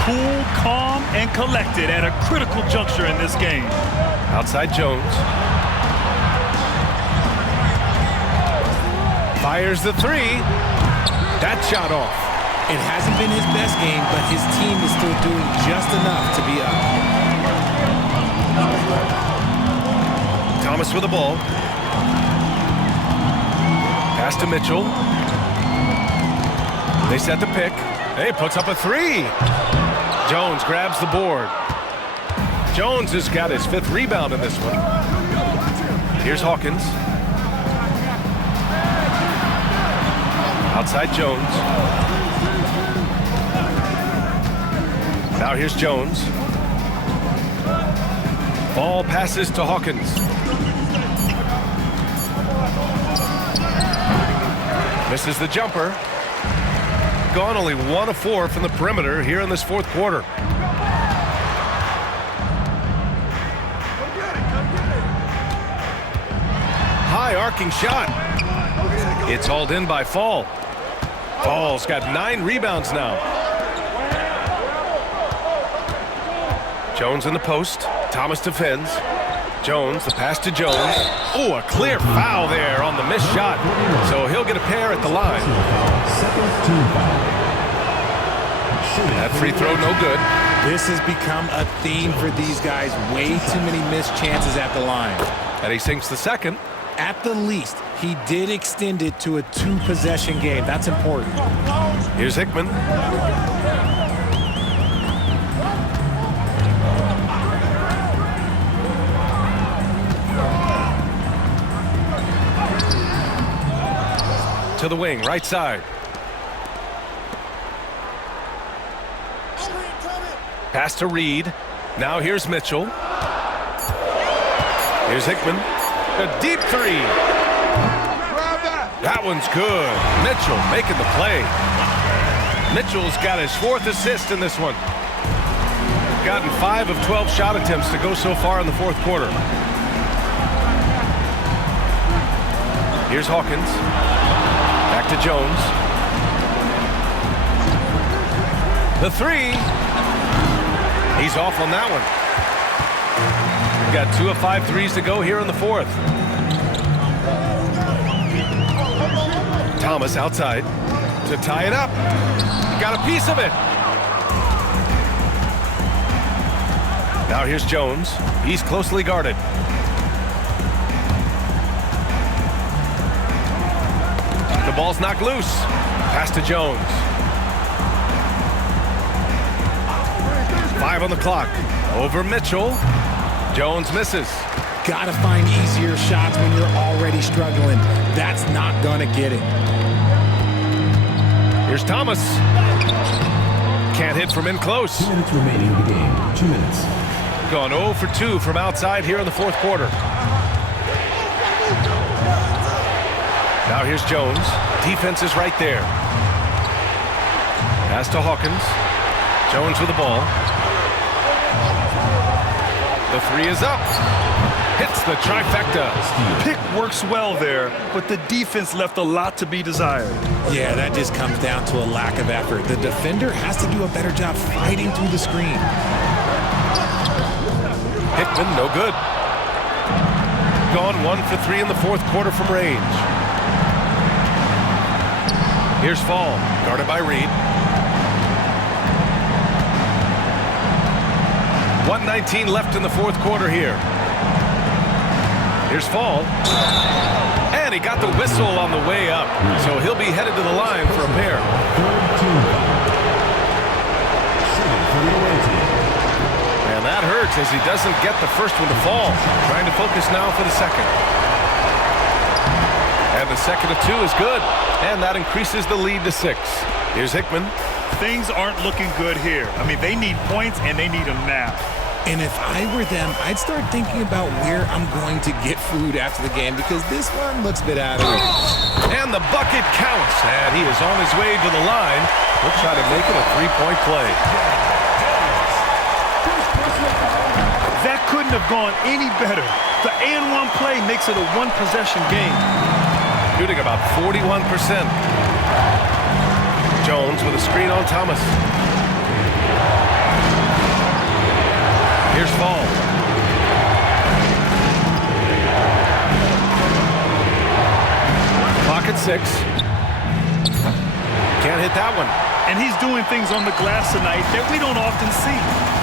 Cool, calm, and collected at a critical juncture in this game. Outside Jones. Fires the 3. That shot off. It hasn't been his best game, but his team is still doing just enough to be up. Thomas with the ball. Pass to Mitchell. They set the pick. Hey, puts up a 3. Jones grabs the board. Jones has got his 5th rebound in this one. Here's Hawkins. Outside Jones. Now here's Jones. Ball passes to Hawkins. Misses the jumper. Gone only 1 of 4 from the perimeter here in this fourth quarter. High arcing shot. It's hauled in by Fall. Fall's got 9 rebounds now. Jones in the post. Thomas defends. Jones, the pass to Jones. Oh, a clear foul there on the missed shot. So he'll get a pair at the line. That free throw no good. This has become a theme for these guys. Way too many missed chances at the line. And he sinks the second. At the least, he did extend it to a 2-possession game. That's important. Here's Hickman. To the wing, right side. Pass to Reed. Now here's Mitchell. Here's Hickman. A deep three. That one's good. Mitchell making the play. Mitchell's got his 4th assist in this one. Gotten 5 of 12 shot attempts to go so far in the fourth quarter. Here's Hawkins. Back to Jones. The three. He's off on that one. We've got 2 of 5 threes to go here in the fourth. Thomas outside to tie it up. He got a piece of it. Now here's Jones. He's closely guarded. The ball's knocked loose. Pass to Jones. 5 on the clock. Over Mitchell. Jones misses. Gotta find easier shots when you're already struggling. That's not gonna get it. Here's Thomas. Can't hit from in close. 2 minutes remaining in the game. 2 minutes. Gone 0 for 2 from outside here in the fourth quarter. Now here's Jones. Defense is right there. Pass to Hawkins. Jones with the ball. The three is up. Hits the trifecta. Pick works well there, but the defense left a lot to be desired. Yeah, that just comes down to a lack of effort. The defender has to do a better job fighting through the screen. Hickman, no good. Gone 1 for 3 in the fourth quarter from range. Here's Fall, guarded by Reed. 1:19 left in the fourth quarter here. Here's Fall. And he got the whistle on the way up. So he'll be headed to the line for a pair. And that hurts as he doesn't get the first one to fall. Trying to focus now for the second. And the second of 2 is good. And that increases the lead to 6. Here's Hickman. Things aren't looking good here. I mean, they need points, and they need them now. And if I were them, I'd start thinking about where I'm going to get food after the game because this one looks a bit out of reach. And the bucket counts. And he is on his way to the line. He'll try to make it a 3-point play. That couldn't have gone any better. The and-one play makes it a 1-possession game. Shooting about 41%. Jones with a screen on Thomas. Here's Fall. Clock at 6. Can't hit that one. And he's doing things on the glass tonight that we don't often see.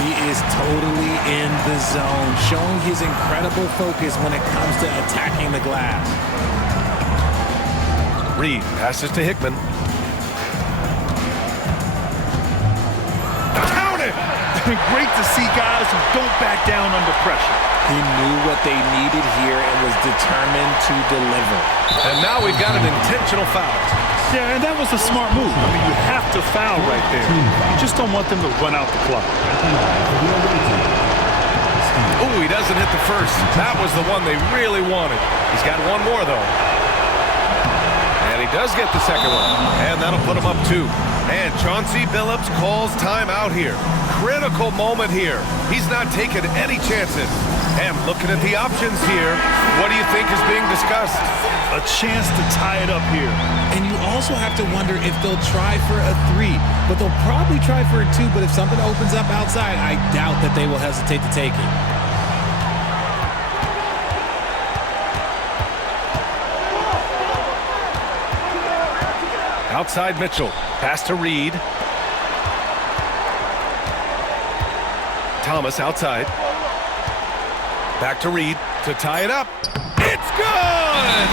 He is totally in the zone, showing his incredible focus when it comes to attacking the glass. Reed passes to Hickman. Count it! Great to see guys who don't back down under pressure. He knew what they needed here and was determined to deliver. And now we've got an intentional foul. Yeah, and that was a smart move. I mean, you have to foul right there. You just don't want them to run out the clock. Oh, he doesn't hit the first. That was the one they really wanted. He's got one more, though. And And he does get the second one. And that'll put him up 2. And Chauncey Billups calls timeout here. Critical moment here. He's not taking any chances. And looking at the options here, what do you think is being discussed? A chance to tie it up here. And you also have to wonder if they'll try for a 3, but they'll probably try for a 2, but if something opens up outside, I doubt that they will hesitate to take it. Outside Mitchell. Pass to Reed. Thomas outside. Back to Reed to tie it up. It's good!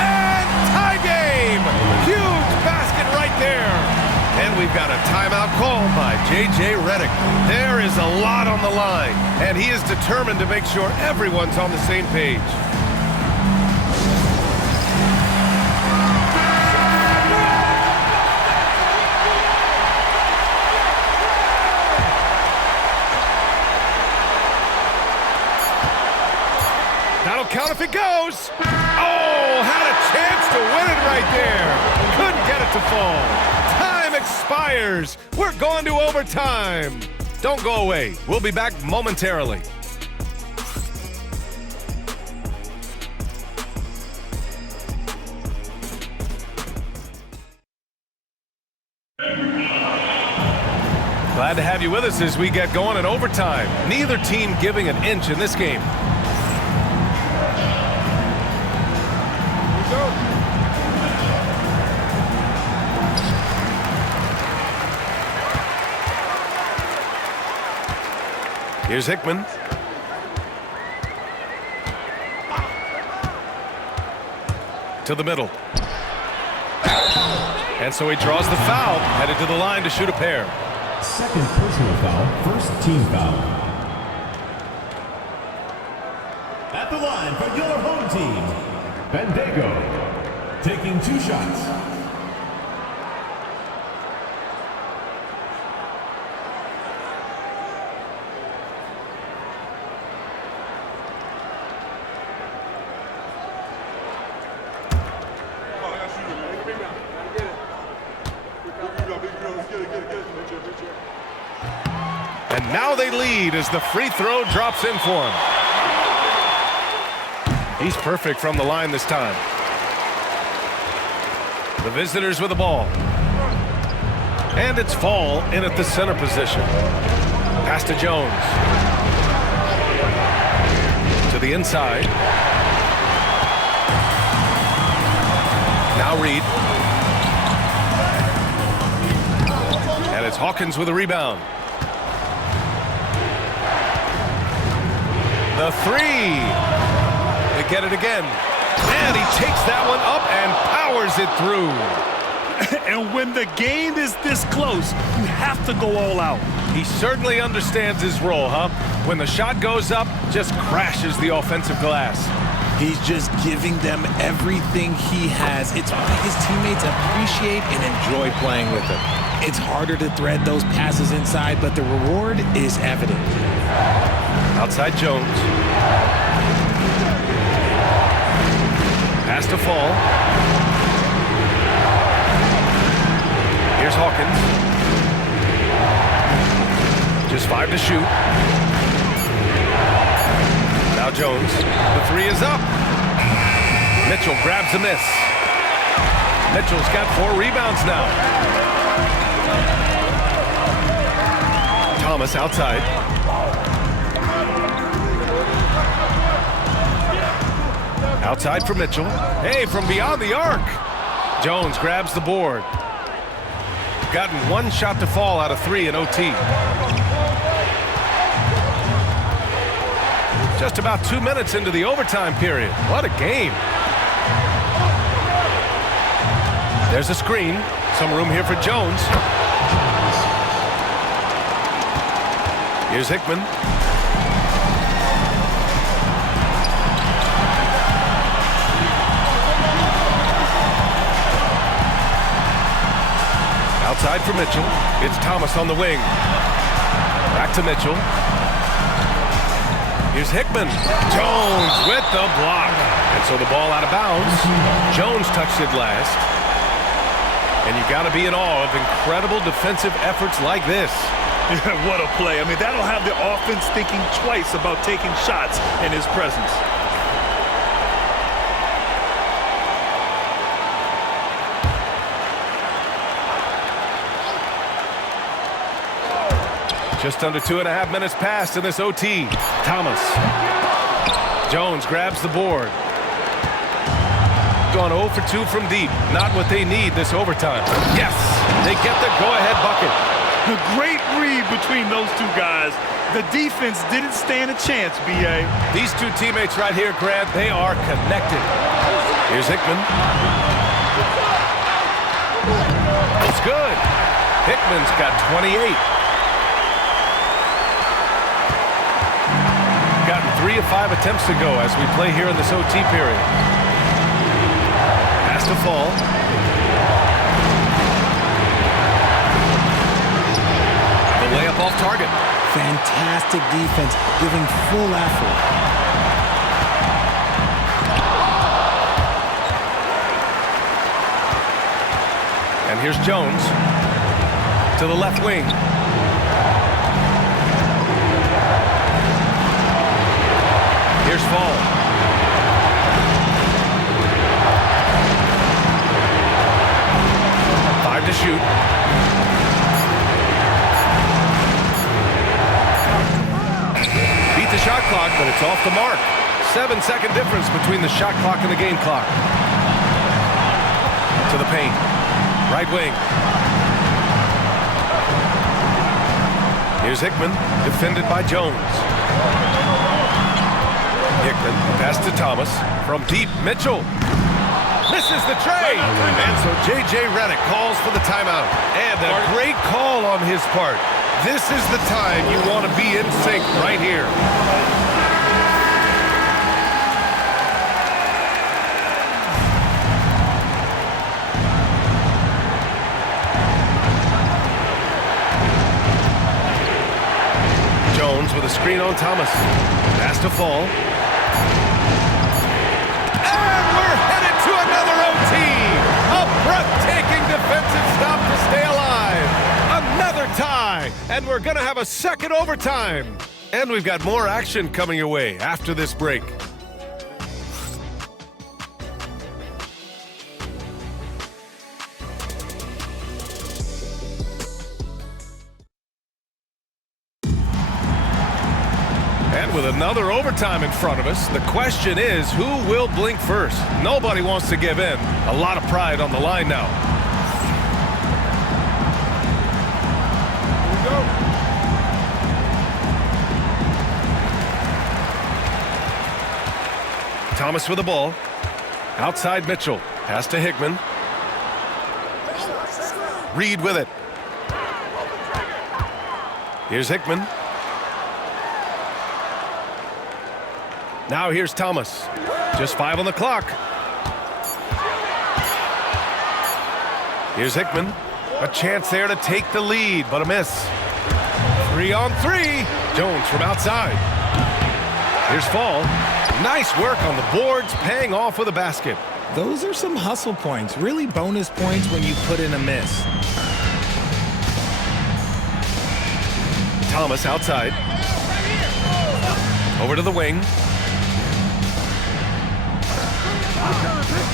And tie game! Huge basket right there. And we've got a timeout called by J.J. Redick. There is a lot on the line, and he is determined to make sure everyone's on the same page. That'll count if it goes. Oh, had a chance to win it right there. Couldn't get it to fall. Time expires. We're going to overtime. Don't go away. We'll be back momentarily. Glad to have you with us as we get going in overtime. Neither team giving an inch in this game. Here's Hickman. To the middle. And so he draws the foul, headed to the line to shoot a pair. Second personal foul, first team foul. At the line for your home team, Bendigo, taking 2 shots. And now they lead as the free throw drops in for him. He's perfect from the line this time. The visitors with the ball. And it's Fall in at the center position. Pass to Jones. To the inside. Now Reed. And it's Hawkins with a rebound. The 3. They get it again. And he takes that one up and powers it through. And when the game is this close, you have to go all out. He certainly understands his role, huh? When the shot goes up, just crashes the offensive glass. He's just giving them everything he has. It's why his teammates appreciate and enjoy playing with him. It's harder to thread those passes inside, but the reward is evident. Outside Jones. Pass to Fall. Here's Hawkins. Just 5 to shoot. Now Jones. The 3 is up. Mitchell grabs the miss. Mitchell's got 4 rebounds now. Thomas outside. Outside for Mitchell. Hey, from beyond the arc. Jones grabs the board. Gotten 1 shot to fall out of 3 in OT. Just about 2 minutes into the overtime period. What a game. There's a screen. Some room here for Jones. Here's Hickman. Outside for Mitchell. It's Thomas on the wing. Back to Mitchell. Here's Hickman. Jones with the block. And So the ball out of bounds. Jones touched it last. And you got to be in awe of incredible defensive efforts like this. What a play. I mean, that'll have the offense thinking twice about taking shots in his presence. Just under 2.5 minutes passed in this OT. Thomas. Jones grabs the board. Gone 0 for 2 from deep. Not what they need this overtime. Yes, they get the go-ahead bucket. A great read between those two guys. The defense didn't stand a chance, B.A. These two teammates right here, Grant, they are connected. Here's Hickman. It's good. Hickman's got 28. Gotten 3 of 5 attempts to go as we play here in this OT period. Has to fall. The layup off target. Fantastic defense, giving full effort. And here's Jones to the left wing. Here's Fall. Five to shoot. Beat the shot clock, but it's off the mark. 7-second difference between the shot clock and the game clock. To the paint. Right wing. Here's Hickman, defended by Jones. Hickman, pass to Thomas. From deep, Mitchell. Misses the tray. And so J.J. Redick calls for the timeout. And a great call on his part. This is the time you want to be in sync right here. Jones with a screen on Thomas. Pass to Fall. And we're headed to another OT. A breathtaking defensive stop to stay alive. Another tie. And we're going to have a second overtime. And we've got more action coming your way after this break. And with another overtime in front of us, the question is, who will blink first? Nobody wants to give in. A lot of pride on the line now. Here we go. Thomas with the ball. Outside Mitchell. Pass to Hickman. Reed with it. Here's Hickman. Now here's Thomas. Just 5 on the clock. Here's Hickman. A chance there to take the lead, but a miss. 3 on 3. Jones from outside. Here's Fall. Nice work on the boards, paying off with a basket. Those are some hustle points, really bonus points when you put in a miss. Thomas outside. Over to the wing.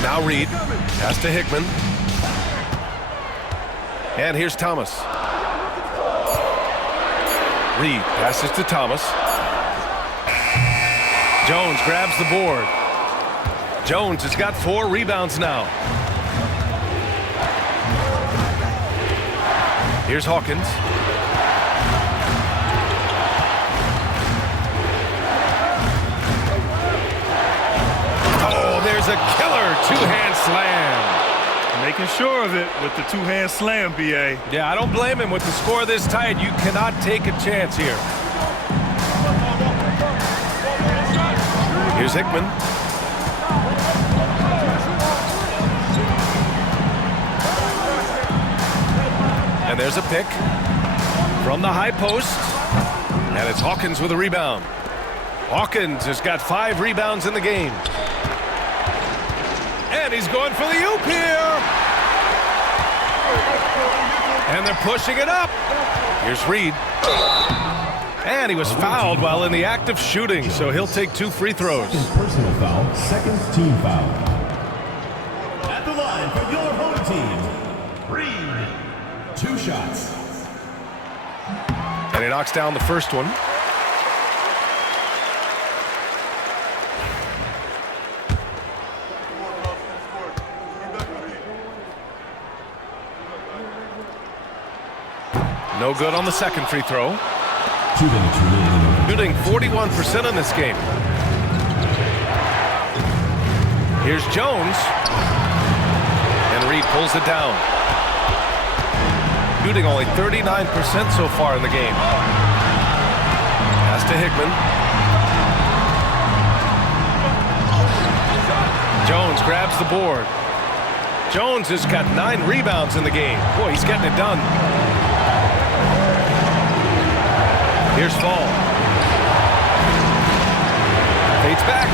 Now Reed. Pass to Hickman. And here's Thomas. Reed passes to Thomas. Jones grabs the board. Jones has got 4 rebounds now. Here's Hawkins. Oh, there's a killer two-hand slam. Making sure of it with the two-hand slam, B.A. Yeah, I don't blame him. With the score this tight, you cannot take a chance here. Here's Hickman. And there's a pick from the high post. And it's Hawkins with a rebound. Hawkins has got 5 rebounds in the game. And he's going for the oop here. And they're pushing it up. Here's Reed. And he was fouled while in the act of shooting, so he'll take 2 free throws. Second personal foul, second team foul. At the line for your home team, Reed. 2 shots. And he knocks down the first one. No good on the second free throw. 2 minutes remaining. Shooting 41% in this game. Here's Jones. And Reed pulls it down. Shooting only 39% so far in the game. Pass to Hickman. Jones grabs the board. Jones has got 9 rebounds in the game. Boy, he's getting it done. Here's Fall. Fades back.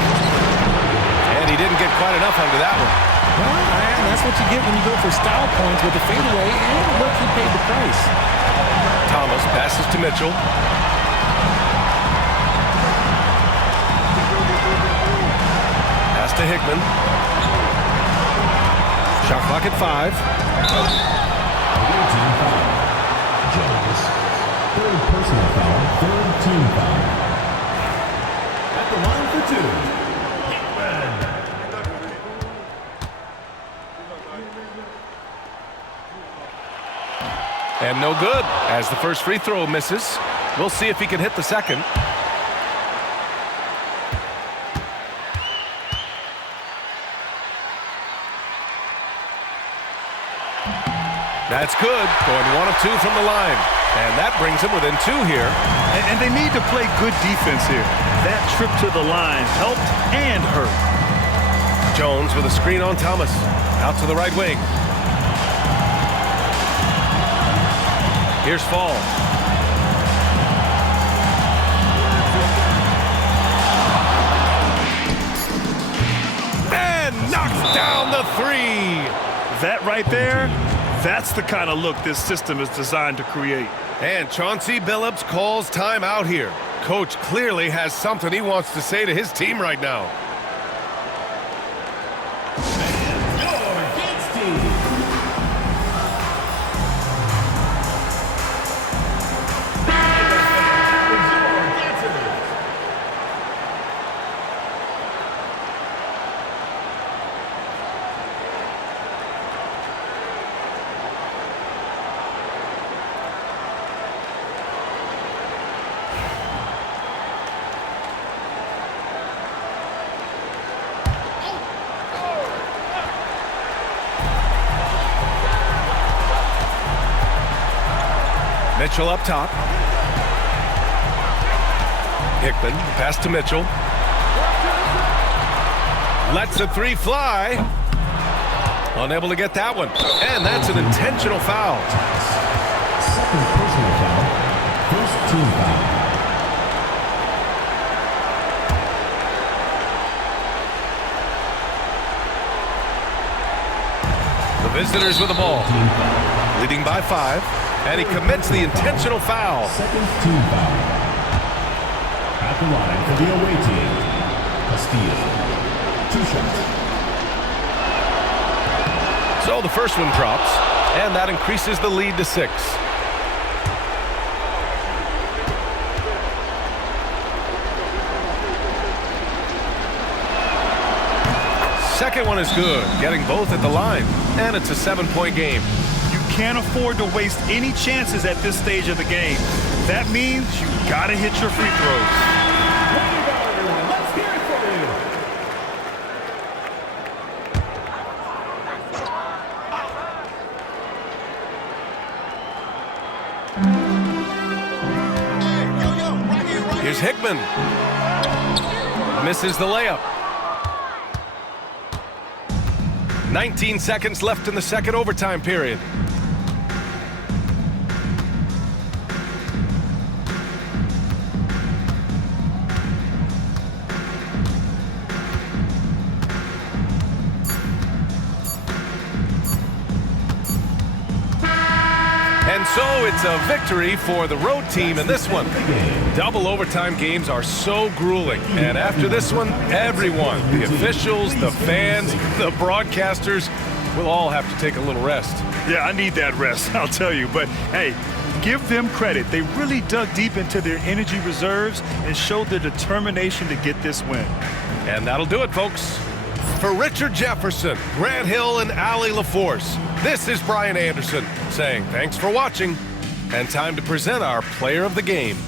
And he didn't get quite enough under that one. Well, man, that's what you get when you go for style points with the fadeaway, and look, he paid the price. Thomas passes to Mitchell. Pass to Hickman. Shot clock at 5. Jones. 3rd personal foul, 3rd team foul. At the line for 2, Hickman. And no good, as the first free throw misses. We'll see if he can hit the second. That's good, going 1 of 2 from the line. And that brings him within 2 here. And they need to play good defense here. That trip to the line helped and hurt. Jones with a screen on Thomas. Out to the right wing. Here's Fall. And knocks down the 3. That right there, that's the kind of look this system is designed to create. And Chauncey Billups calls timeout here. Coach clearly has something he wants to say to his team right now. Mitchell up top. Hickman, pass to Mitchell. Lets the 3 fly. Unable to get that one. And that's an intentional foul. Second personal foul, 1st team foul. The visitors with the ball. Leading by 5. And he commits the intentional foul. Second team foul. At the line for the away team, Castillo. 2 shots. So the first one drops, and that increases the lead to 6. Second one is good, getting both at the line, and it's a 7-point game. Can't afford to waste any chances at this stage of the game. That means you gotta hit your free throws. Let's hear it for you. Here's Hickman. Misses the layup. 19 seconds left in the second overtime period. And so it's a victory for the road team in this one. Double overtime games are so grueling. And after this one, everyone, the officials, the fans, the broadcasters, will all have to take a little rest. Yeah, I need that rest, I'll tell you. But, hey, give them credit. They really dug deep into their energy reserves and showed their determination to get this win. And that'll do it, folks. For Richard Jefferson, Grant Hill, and Allie LaForce, this is Brian Anderson saying thanks for watching and time to present our player of the game.